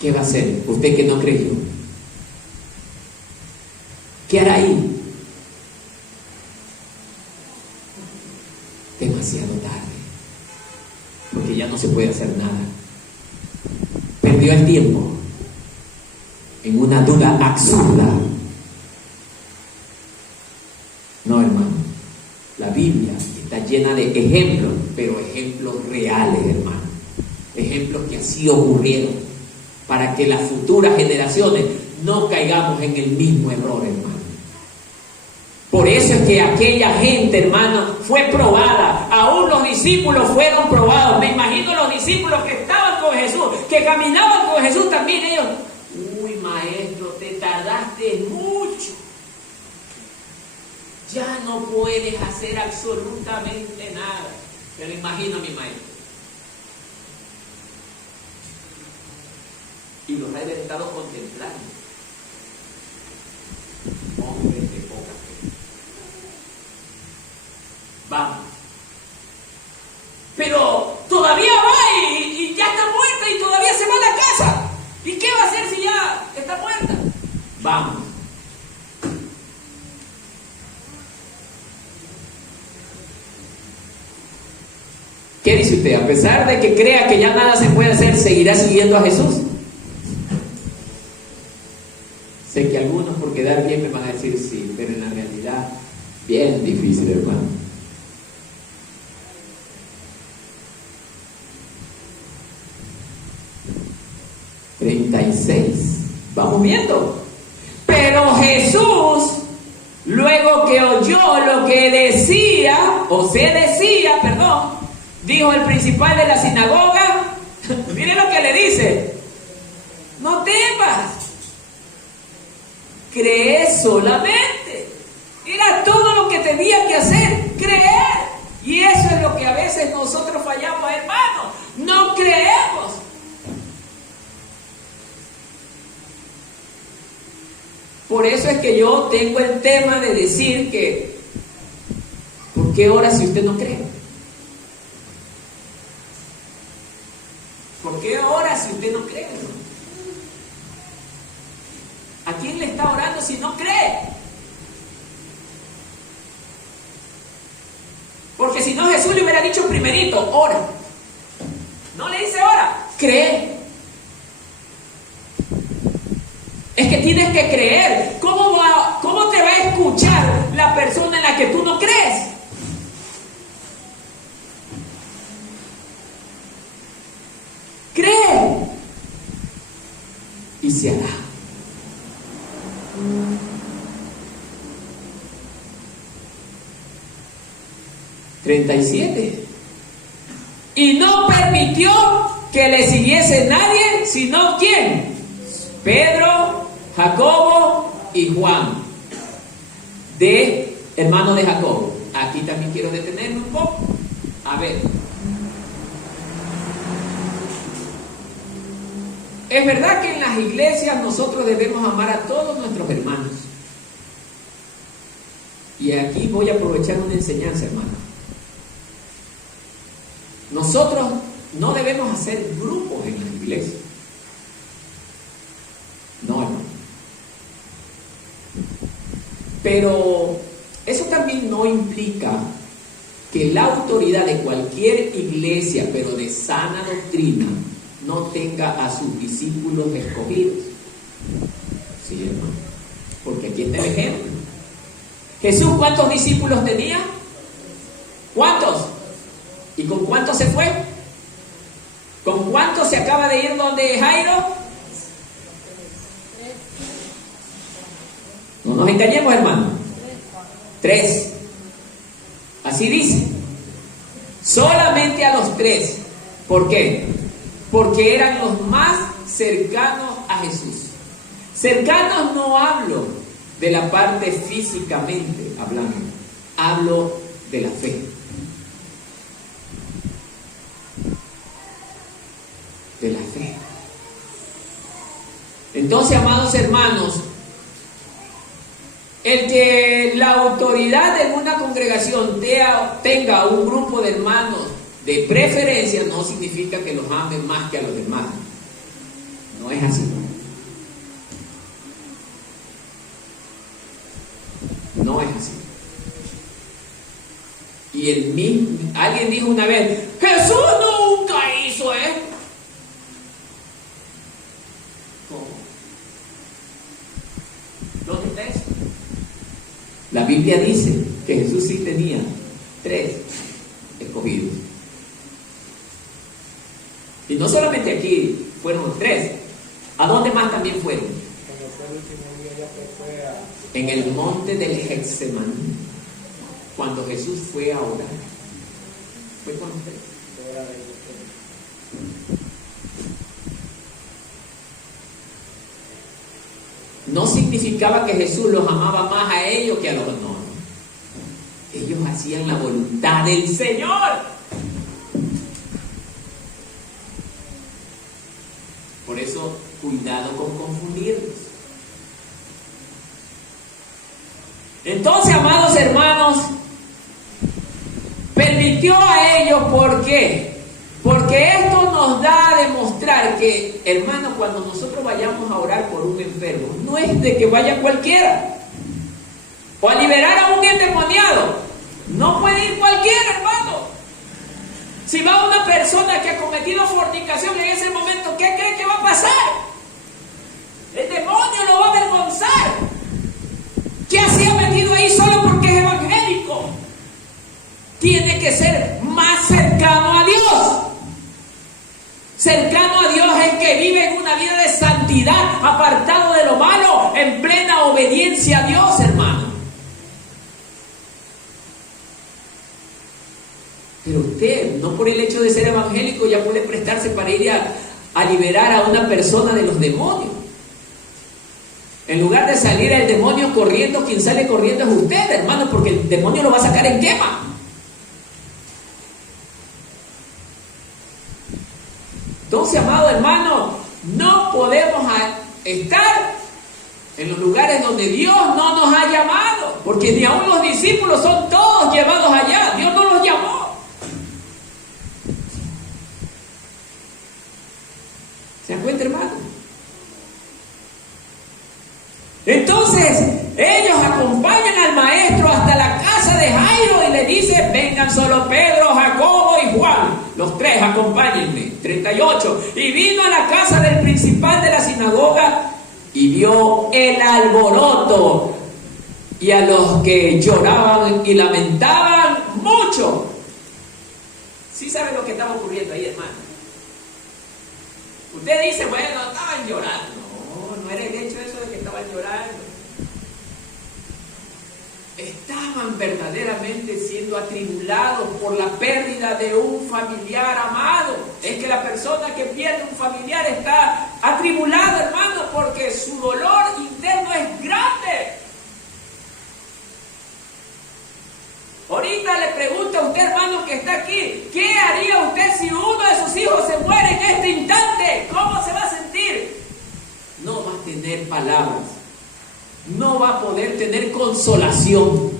¿Qué va a hacer usted que no creyó? ¿Qué hará ahí? Demasiado tarde, porque ya no se puede hacer nada. Perdió el tiempo en una duda absurda. No, hermano, la Biblia está llena de ejemplos, pero ejemplos reales, hermano, ejemplos que así ocurrieron, para que las futuras generaciones no caigamos en el mismo error, hermano. Por eso es que aquella gente, hermano, fue probada. Aún los discípulos fueron probados. Me imagino los discípulos que estaban con Jesús, que caminaban con Jesús también, ellos: uy, maestro, te tardaste mucho. Ya no puedes hacer absolutamente nada. Me lo imagino a mi maestro. Y los ha estado contemplando. Hombres de poca fe. Vamos. Pero todavía va y ya está muerta y todavía se va a la casa. ¿Y qué va a hacer si ya está muerta? Vamos. ¿Qué dice usted? A pesar de que crea que ya nada se puede hacer, ¿seguirá siguiendo a Jesús? Sé que algunos por quedar bien me van a decir sí, pero en la realidad, bien difícil, hermano. Vamos viendo. Pero Jesús, luego que oyó lo que dijo el principal de la sinagoga, mire lo que le dice: no temas, cree solamente. Era todo lo que tenía que hacer, creer. Y eso es lo que a veces nosotros fallamos, hermanos. No creemos. Por eso es que yo tengo el tema de decir que, ¿por qué ora si usted no cree? ¿Por qué ora si usted no cree? ¿A quién le está orando si no cree? Porque si no, Jesús le hubiera dicho primerito, ora. No le dice ora, cree. Es que tienes que creer. ¿Cómo te va a escuchar la persona en la que tú no crees? Cree. Y se hará. (37) Y no permitió que le siguiese nadie, sino ¿quién? Pedro, Jacobo y Juan, hermanos de Jacobo. Aquí también quiero detenerme un poco. A ver. Es verdad que en las iglesias nosotros debemos amar a todos nuestros hermanos. Y aquí voy a aprovechar una enseñanza, hermano. Nosotros no debemos hacer grupos en las iglesias. No, hermano. Pero eso también no implica que la autoridad de cualquier iglesia, pero de sana doctrina, no tenga a sus discípulos escogidos. Sí, hermano. Porque aquí está el ejemplo. Jesús, ¿cuántos discípulos tenía? ¿Cuántos? ¿Y con cuántos se fue? ¿Con cuántos se acaba de ir donde Jairo? No nos engañemos, hermano. 3. Así dice. Solamente a los 3. ¿Por qué? Porque eran los más cercanos a Jesús. Cercanos no hablo de la parte físicamente hablando. Hablo de la fe. De la fe. Entonces, amados hermanos, el que la autoridad en una congregación tenga un grupo de hermanos de preferencia no significa que los amen más que a los demás. No es así. No es así. Y alguien dijo una vez, Jesús nunca hizo esto. ¿Cómo? ¿Dónde está eso? La Biblia dice que Jesús sí tenía 3 escogidos. Y no solamente aquí fueron 3. ¿A dónde más también fueron? En el monte del Getsemaní. Cuando Jesús fue a orar. Fue con ustedes. No significaba que Jesús los amaba más a ellos que a los no. Ellos hacían la voluntad del Señor. Por eso, cuidado con confundirlos. Entonces, amados hermanos, permitió a ellos, ¿por qué? Porque esto nos da a demostrar que, hermanos, cuando nosotros vayamos a orar por un enfermo, no es de que vaya cualquiera, o a liberar a un endemoniado, no puede ir cualquiera, hermano. Si va una persona que ha cometido fornicación en ese momento, ¿qué cree que va a pasar? El demonio lo va a avergonzar. ¿Qué hacía metido ahí solo porque es evangélico? Tiene que ser más cercano a Dios. Cercano a Dios es que vive en una vida de santidad, apartado de lo malo, en plena obediencia a Dios, hermano. Pero usted, no por el hecho de ser evangélico, ya puede prestarse para ir a liberar a una persona de los demonios. En lugar de salir el demonio corriendo, quien sale corriendo es usted, hermano, porque el demonio lo va a sacar en quema. Entonces, amado hermano, no podemos estar en los lugares donde Dios no nos ha llamado, porque ni aun los discípulos son todos llevados allá, Dios no los llamó. ¿Se dan cuenta, hermano? Entonces, ellos acompañan al maestro hasta la casa de Jairo y le dicen: vengan solo Pedro, Jacobo y Juan, los tres, acompáñenme. 38. Y vino a la casa del principal de la sinagoga y vio el alboroto y a los que lloraban y lamentaban mucho. ¿Sí sabe lo que estaba ocurriendo ahí, hermano? Usted dice: bueno, estaban llorando. No era el hecho eso de que estaban llorando. Estaban verdaderamente siendo atribulados por la pérdida de un familiar amado. Es que la persona que pierde un familiar está atribulada, hermano, porque su dolor interno es grande. Ahorita le pregunto a usted, hermano, que está aquí: ¿qué haría usted si uno de sus hijos se muere en este instante? ¿Cómo se va a sentir? No va a tener palabras, no va a poder tener consolación.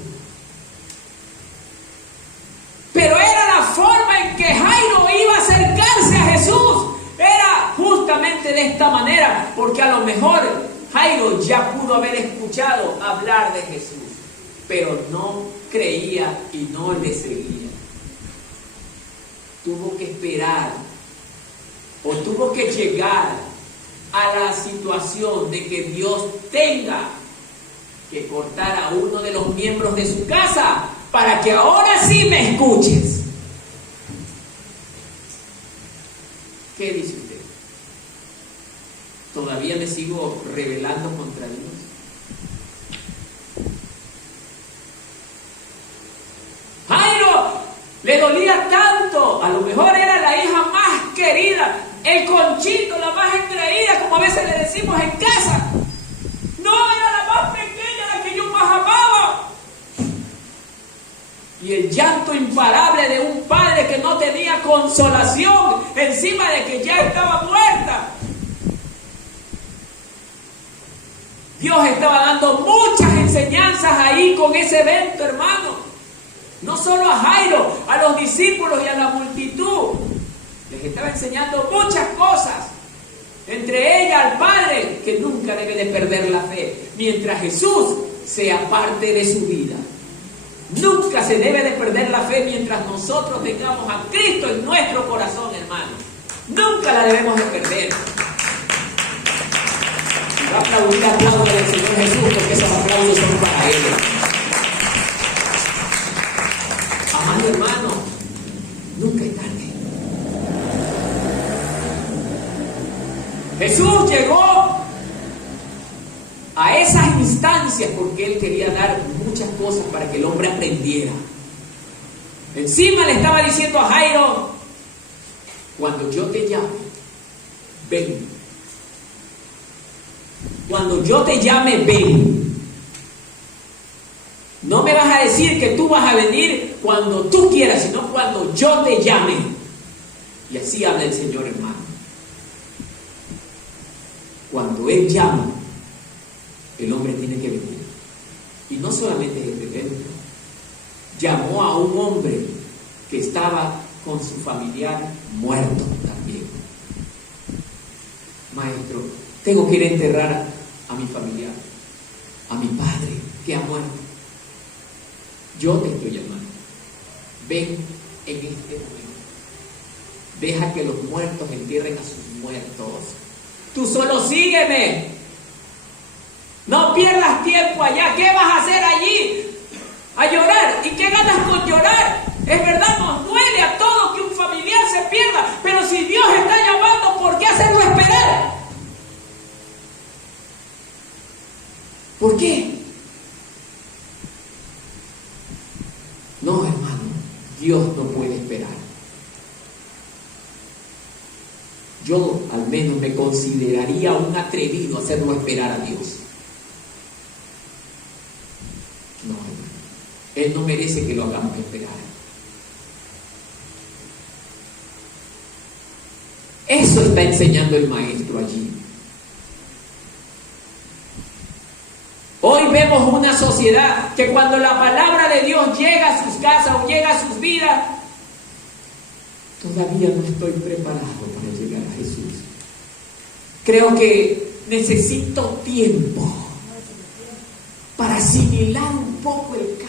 Pero era la forma en que Jairo iba a acercarse a Jesús. Era justamente de esta manera, porque a lo mejor Jairo ya pudo haber escuchado hablar de Jesús, pero no creía y no le seguía. Tuvo que esperar, o tuvo que llegar a la situación de que Dios tenga que cortar a uno de los miembros de su casa para que ahora sí me escuches. ¿Qué dice usted? ¿Todavía me sigo rebelando contra Dios? Jairo le dolía tanto, a lo mejor era la hija más querida, el conchito, la más engreída, como a veces le decimos en casa. No, era la más pequeña, la que yo más amaba. Y el llanto imparable de un padre que no tenía consolación encima de que ya estaba muerta. Dios estaba dando muchas enseñanzas ahí con ese evento, hermano. No solo a Jairo, a los discípulos y a la multitud. Les estaba enseñando muchas cosas. Entre ellas al Padre, que nunca debe de perder la fe, mientras Jesús sea parte de su vida. Nunca se debe de perder la fe mientras nosotros tengamos a Cristo en nuestro corazón, hermano. Nunca la debemos de perder. Y va a aplaudir a todos del Señor Jesús, porque esos aplausos son para Él. Amado hermano, nunca es tarde. Jesús llegó a esas instancias porque Él quería dar muchas cosas para que el hombre aprendiera. Encima le estaba diciendo a Jairo: cuando yo te llame, ven. Cuando yo te llame, ven. No me vas a decir que tú vas a venir cuando tú quieras, sino cuando yo te llame. Y así habla el Señor, hermano. Cuando Él llama, el hombre tiene que venir. Y no solamente es este evento. Llamó a un hombre que estaba con su familiar muerto también. Maestro, tengo que ir a enterrar a mi familiar, a mi padre que ha muerto. Yo te estoy llamando. Ven en este momento. Deja que los muertos entierren a sus muertos. Tú solo sígueme. No pierdas tiempo allá. ¿Qué vas a hacer allí? A llorar. ¿Y qué ganas con llorar? Es verdad, nos duele a todos que un familiar se pierda, pero si Dios está llamando, ¿por qué hacerlo esperar? ¿Por qué? No, hermano, Dios no puede esperar. Yo al menos me consideraría un atrevido hacerlo esperar a Dios. No, hermano, Él no merece que lo hagamos esperar. Eso está enseñando el maestro allí. Hoy vemos una sociedad que cuando la palabra de Dios llega a sus casas o llega a sus vidas, todavía no estoy preparado para llegar a Jesús. Creo que necesito tiempo para asimilar un poco el cambio.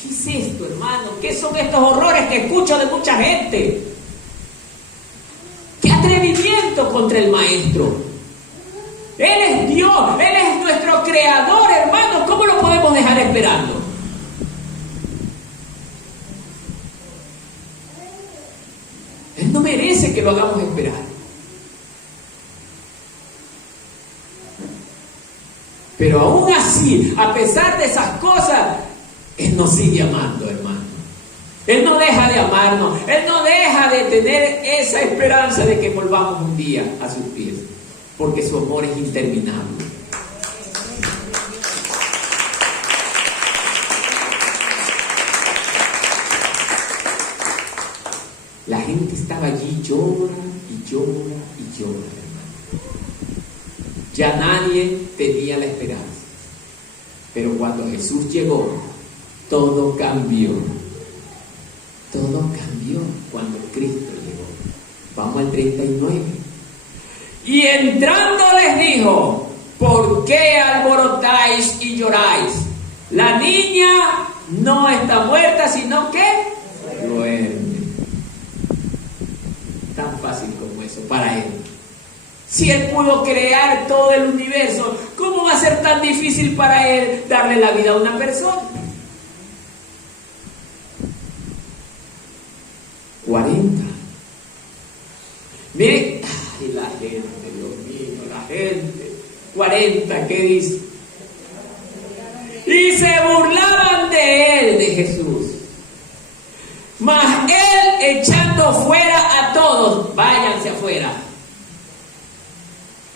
¿Qué es esto, hermano? ¿Qué son estos horrores que escucho de mucha gente? ¡Qué atrevimiento contra el Maestro! Él es Dios, Él es nuestro creador, hermano. ¿Cómo lo podemos dejar esperando? Él no merece que lo hagamos esperar. Pero aún así, a pesar de esas cosas, Él nos sigue amando, hermano. Él no deja de amarnos. Él no deja de tener esa esperanza de que volvamos un día a sus pies. Porque su amor es interminable. La gente estaba allí, llora y llora y llora, hermano. Ya nadie tenía la esperanza. Pero cuando Jesús llegó, todo cambió. Todo cambió cuando Cristo llegó. Vamos al 39. Y entrando les dijo: ¿por qué alborotáis y lloráis? La niña no está muerta, sino que duerme. Tan fácil como eso para Él. Si Él pudo crear todo el universo, ¿cómo va a ser tan difícil para Él darle la vida a una persona? 40. Miren, ay, la gente, Dios mío, la gente. 40, ¿qué dice? Y se burlaban de Él, de Jesús. Mas Él, echando fuera a todos, váyanse afuera,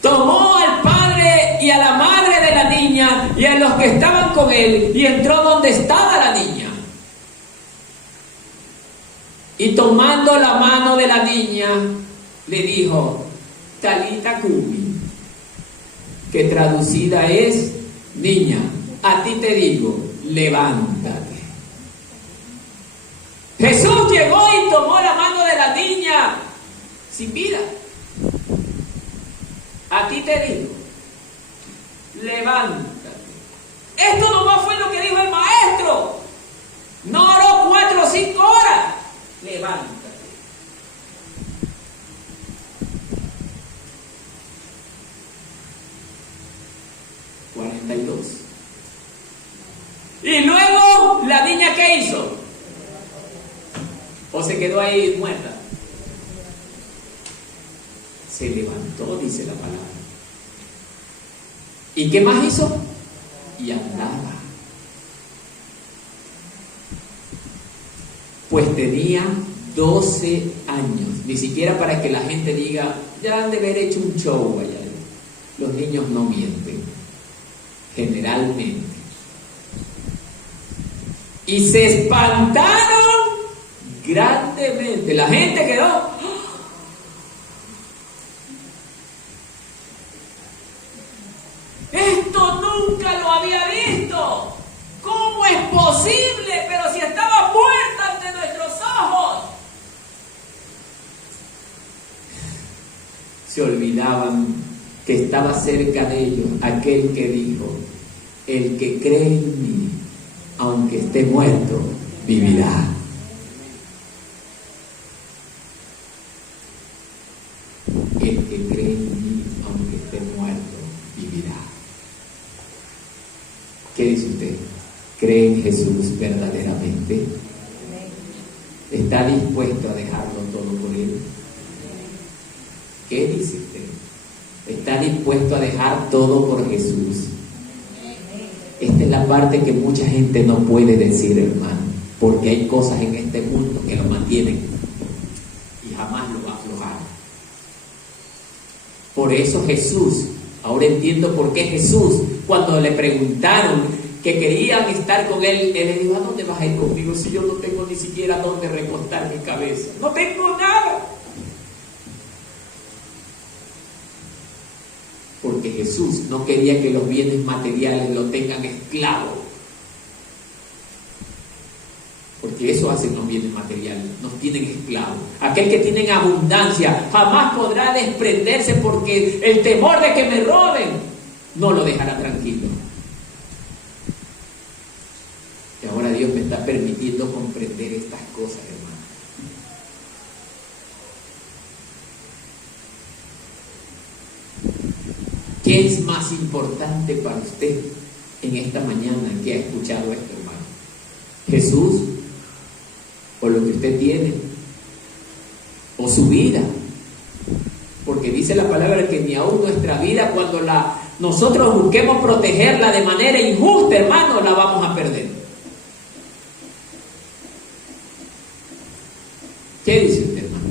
tomó al padre y a la madre de la niña y a los que estaban con Él, y entró donde estaba la niña. Y tomando la mano de la niña, le dijo: Talita cumi, que traducida es: niña, a ti te digo, levántate. Jesús llegó y tomó la mano de la niña sin vida. A ti te digo, levántate. Esto nomás fue lo que dijo el Maestro. No oró 4 o 5 horas. Levántate. Y luego, ¿la niña qué hizo? ¿O se quedó ahí muerta? Se levantó, dice la palabra. ¿Y qué más hizo? Y andaba. Pues tenía 12 años. Ni siquiera para que la gente diga, ya han de haber hecho un show allá. Los niños no mienten, generalmente. Y se espantaron grandemente. La gente quedó. Esto nunca lo había visto. ¿Cómo es posible? Pero si estaba muerta ante nuestros ojos. Se olvidaban que estaba cerca de ellos aquel que dijo: el que cree en mí, aunque esté muerto, vivirá. El que cree en mí, aunque esté muerto, vivirá. ¿Qué dice usted? ¿Cree en Jesús verdaderamente? ¿Está dispuesto a dejarlo todo por Él? ¿Qué dice usted? ¿Está dispuesto a dejar todo por Jesús? Esta es la parte que mucha gente no puede decir, hermano, porque hay cosas en este mundo que lo mantienen y jamás lo va a aflojar. Por eso Jesús, ahora entiendo por qué Jesús, cuando le preguntaron que querían estar con Él, Él le dijo: ¿a dónde vas a ir conmigo si yo no tengo ni siquiera dónde recostar mi cabeza? No tengo nada. Porque Jesús no quería que los bienes materiales lo tengan esclavo. Porque eso hacen los bienes materiales, nos tienen esclavos. Aquel que tiene abundancia jamás podrá desprenderse, porque el temor de que me roben no lo dejará tranquilo. Y ahora Dios me está permitiendo comprender estas cosas, hermano. ¿Qué es más importante para usted en esta mañana que ha escuchado esto, hermano? ¿Jesús? ¿O lo que usted tiene? ¿O su vida? Porque dice la palabra que ni aún nuestra vida, cuando nosotros busquemos protegerla de manera injusta, hermano, la vamos a perder. ¿Qué dice usted, hermano?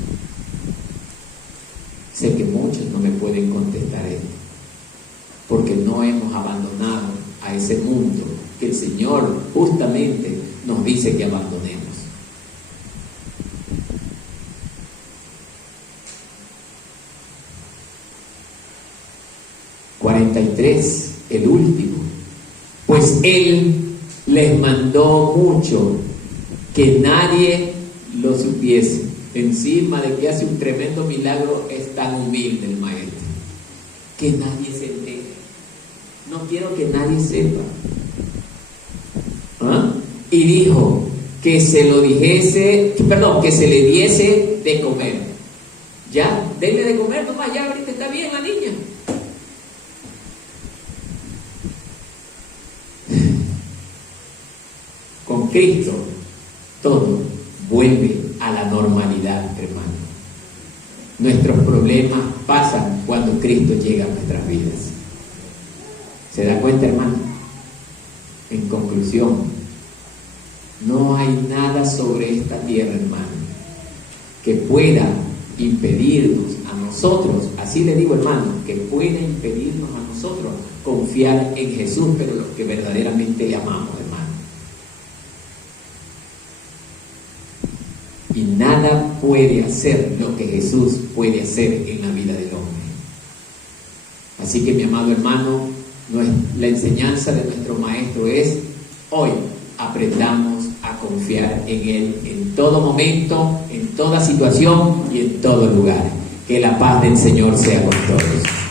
Sé que muchos no me pueden contestar esto, porque no hemos abandonado a ese mundo que el Señor justamente nos dice que abandonemos. El último. Pues Él les mandó mucho, que nadie lo supiese. Encima de que hace un tremendo milagro, es tan humilde el Maestro, que nadie se entere. No quiero que nadie sepa. Y dijo que se lo dijese, que se le diese de comer. Ya, denle de comer nomás, ya ahorita está bien la niña. Con Cristo todo vuelve a la normalidad, hermano. Nuestros problemas pasan cuando Cristo llega a nuestras vidas. ¿Se da cuenta, hermano? En conclusión, no hay nada sobre esta tierra, hermano, que pueda impedirnos a nosotros, así le digo, hermano, que pueda impedirnos a nosotros confiar en Jesús, pero los que verdaderamente le amamos, hermano. Y nada puede hacer lo que Jesús puede hacer en la vida del hombre. Así que, mi amado hermano, la enseñanza de nuestro Maestro es: hoy aprendamos a confiar en Él en todo momento, en toda situación y en todo lugar. Que la paz del Señor sea con todos.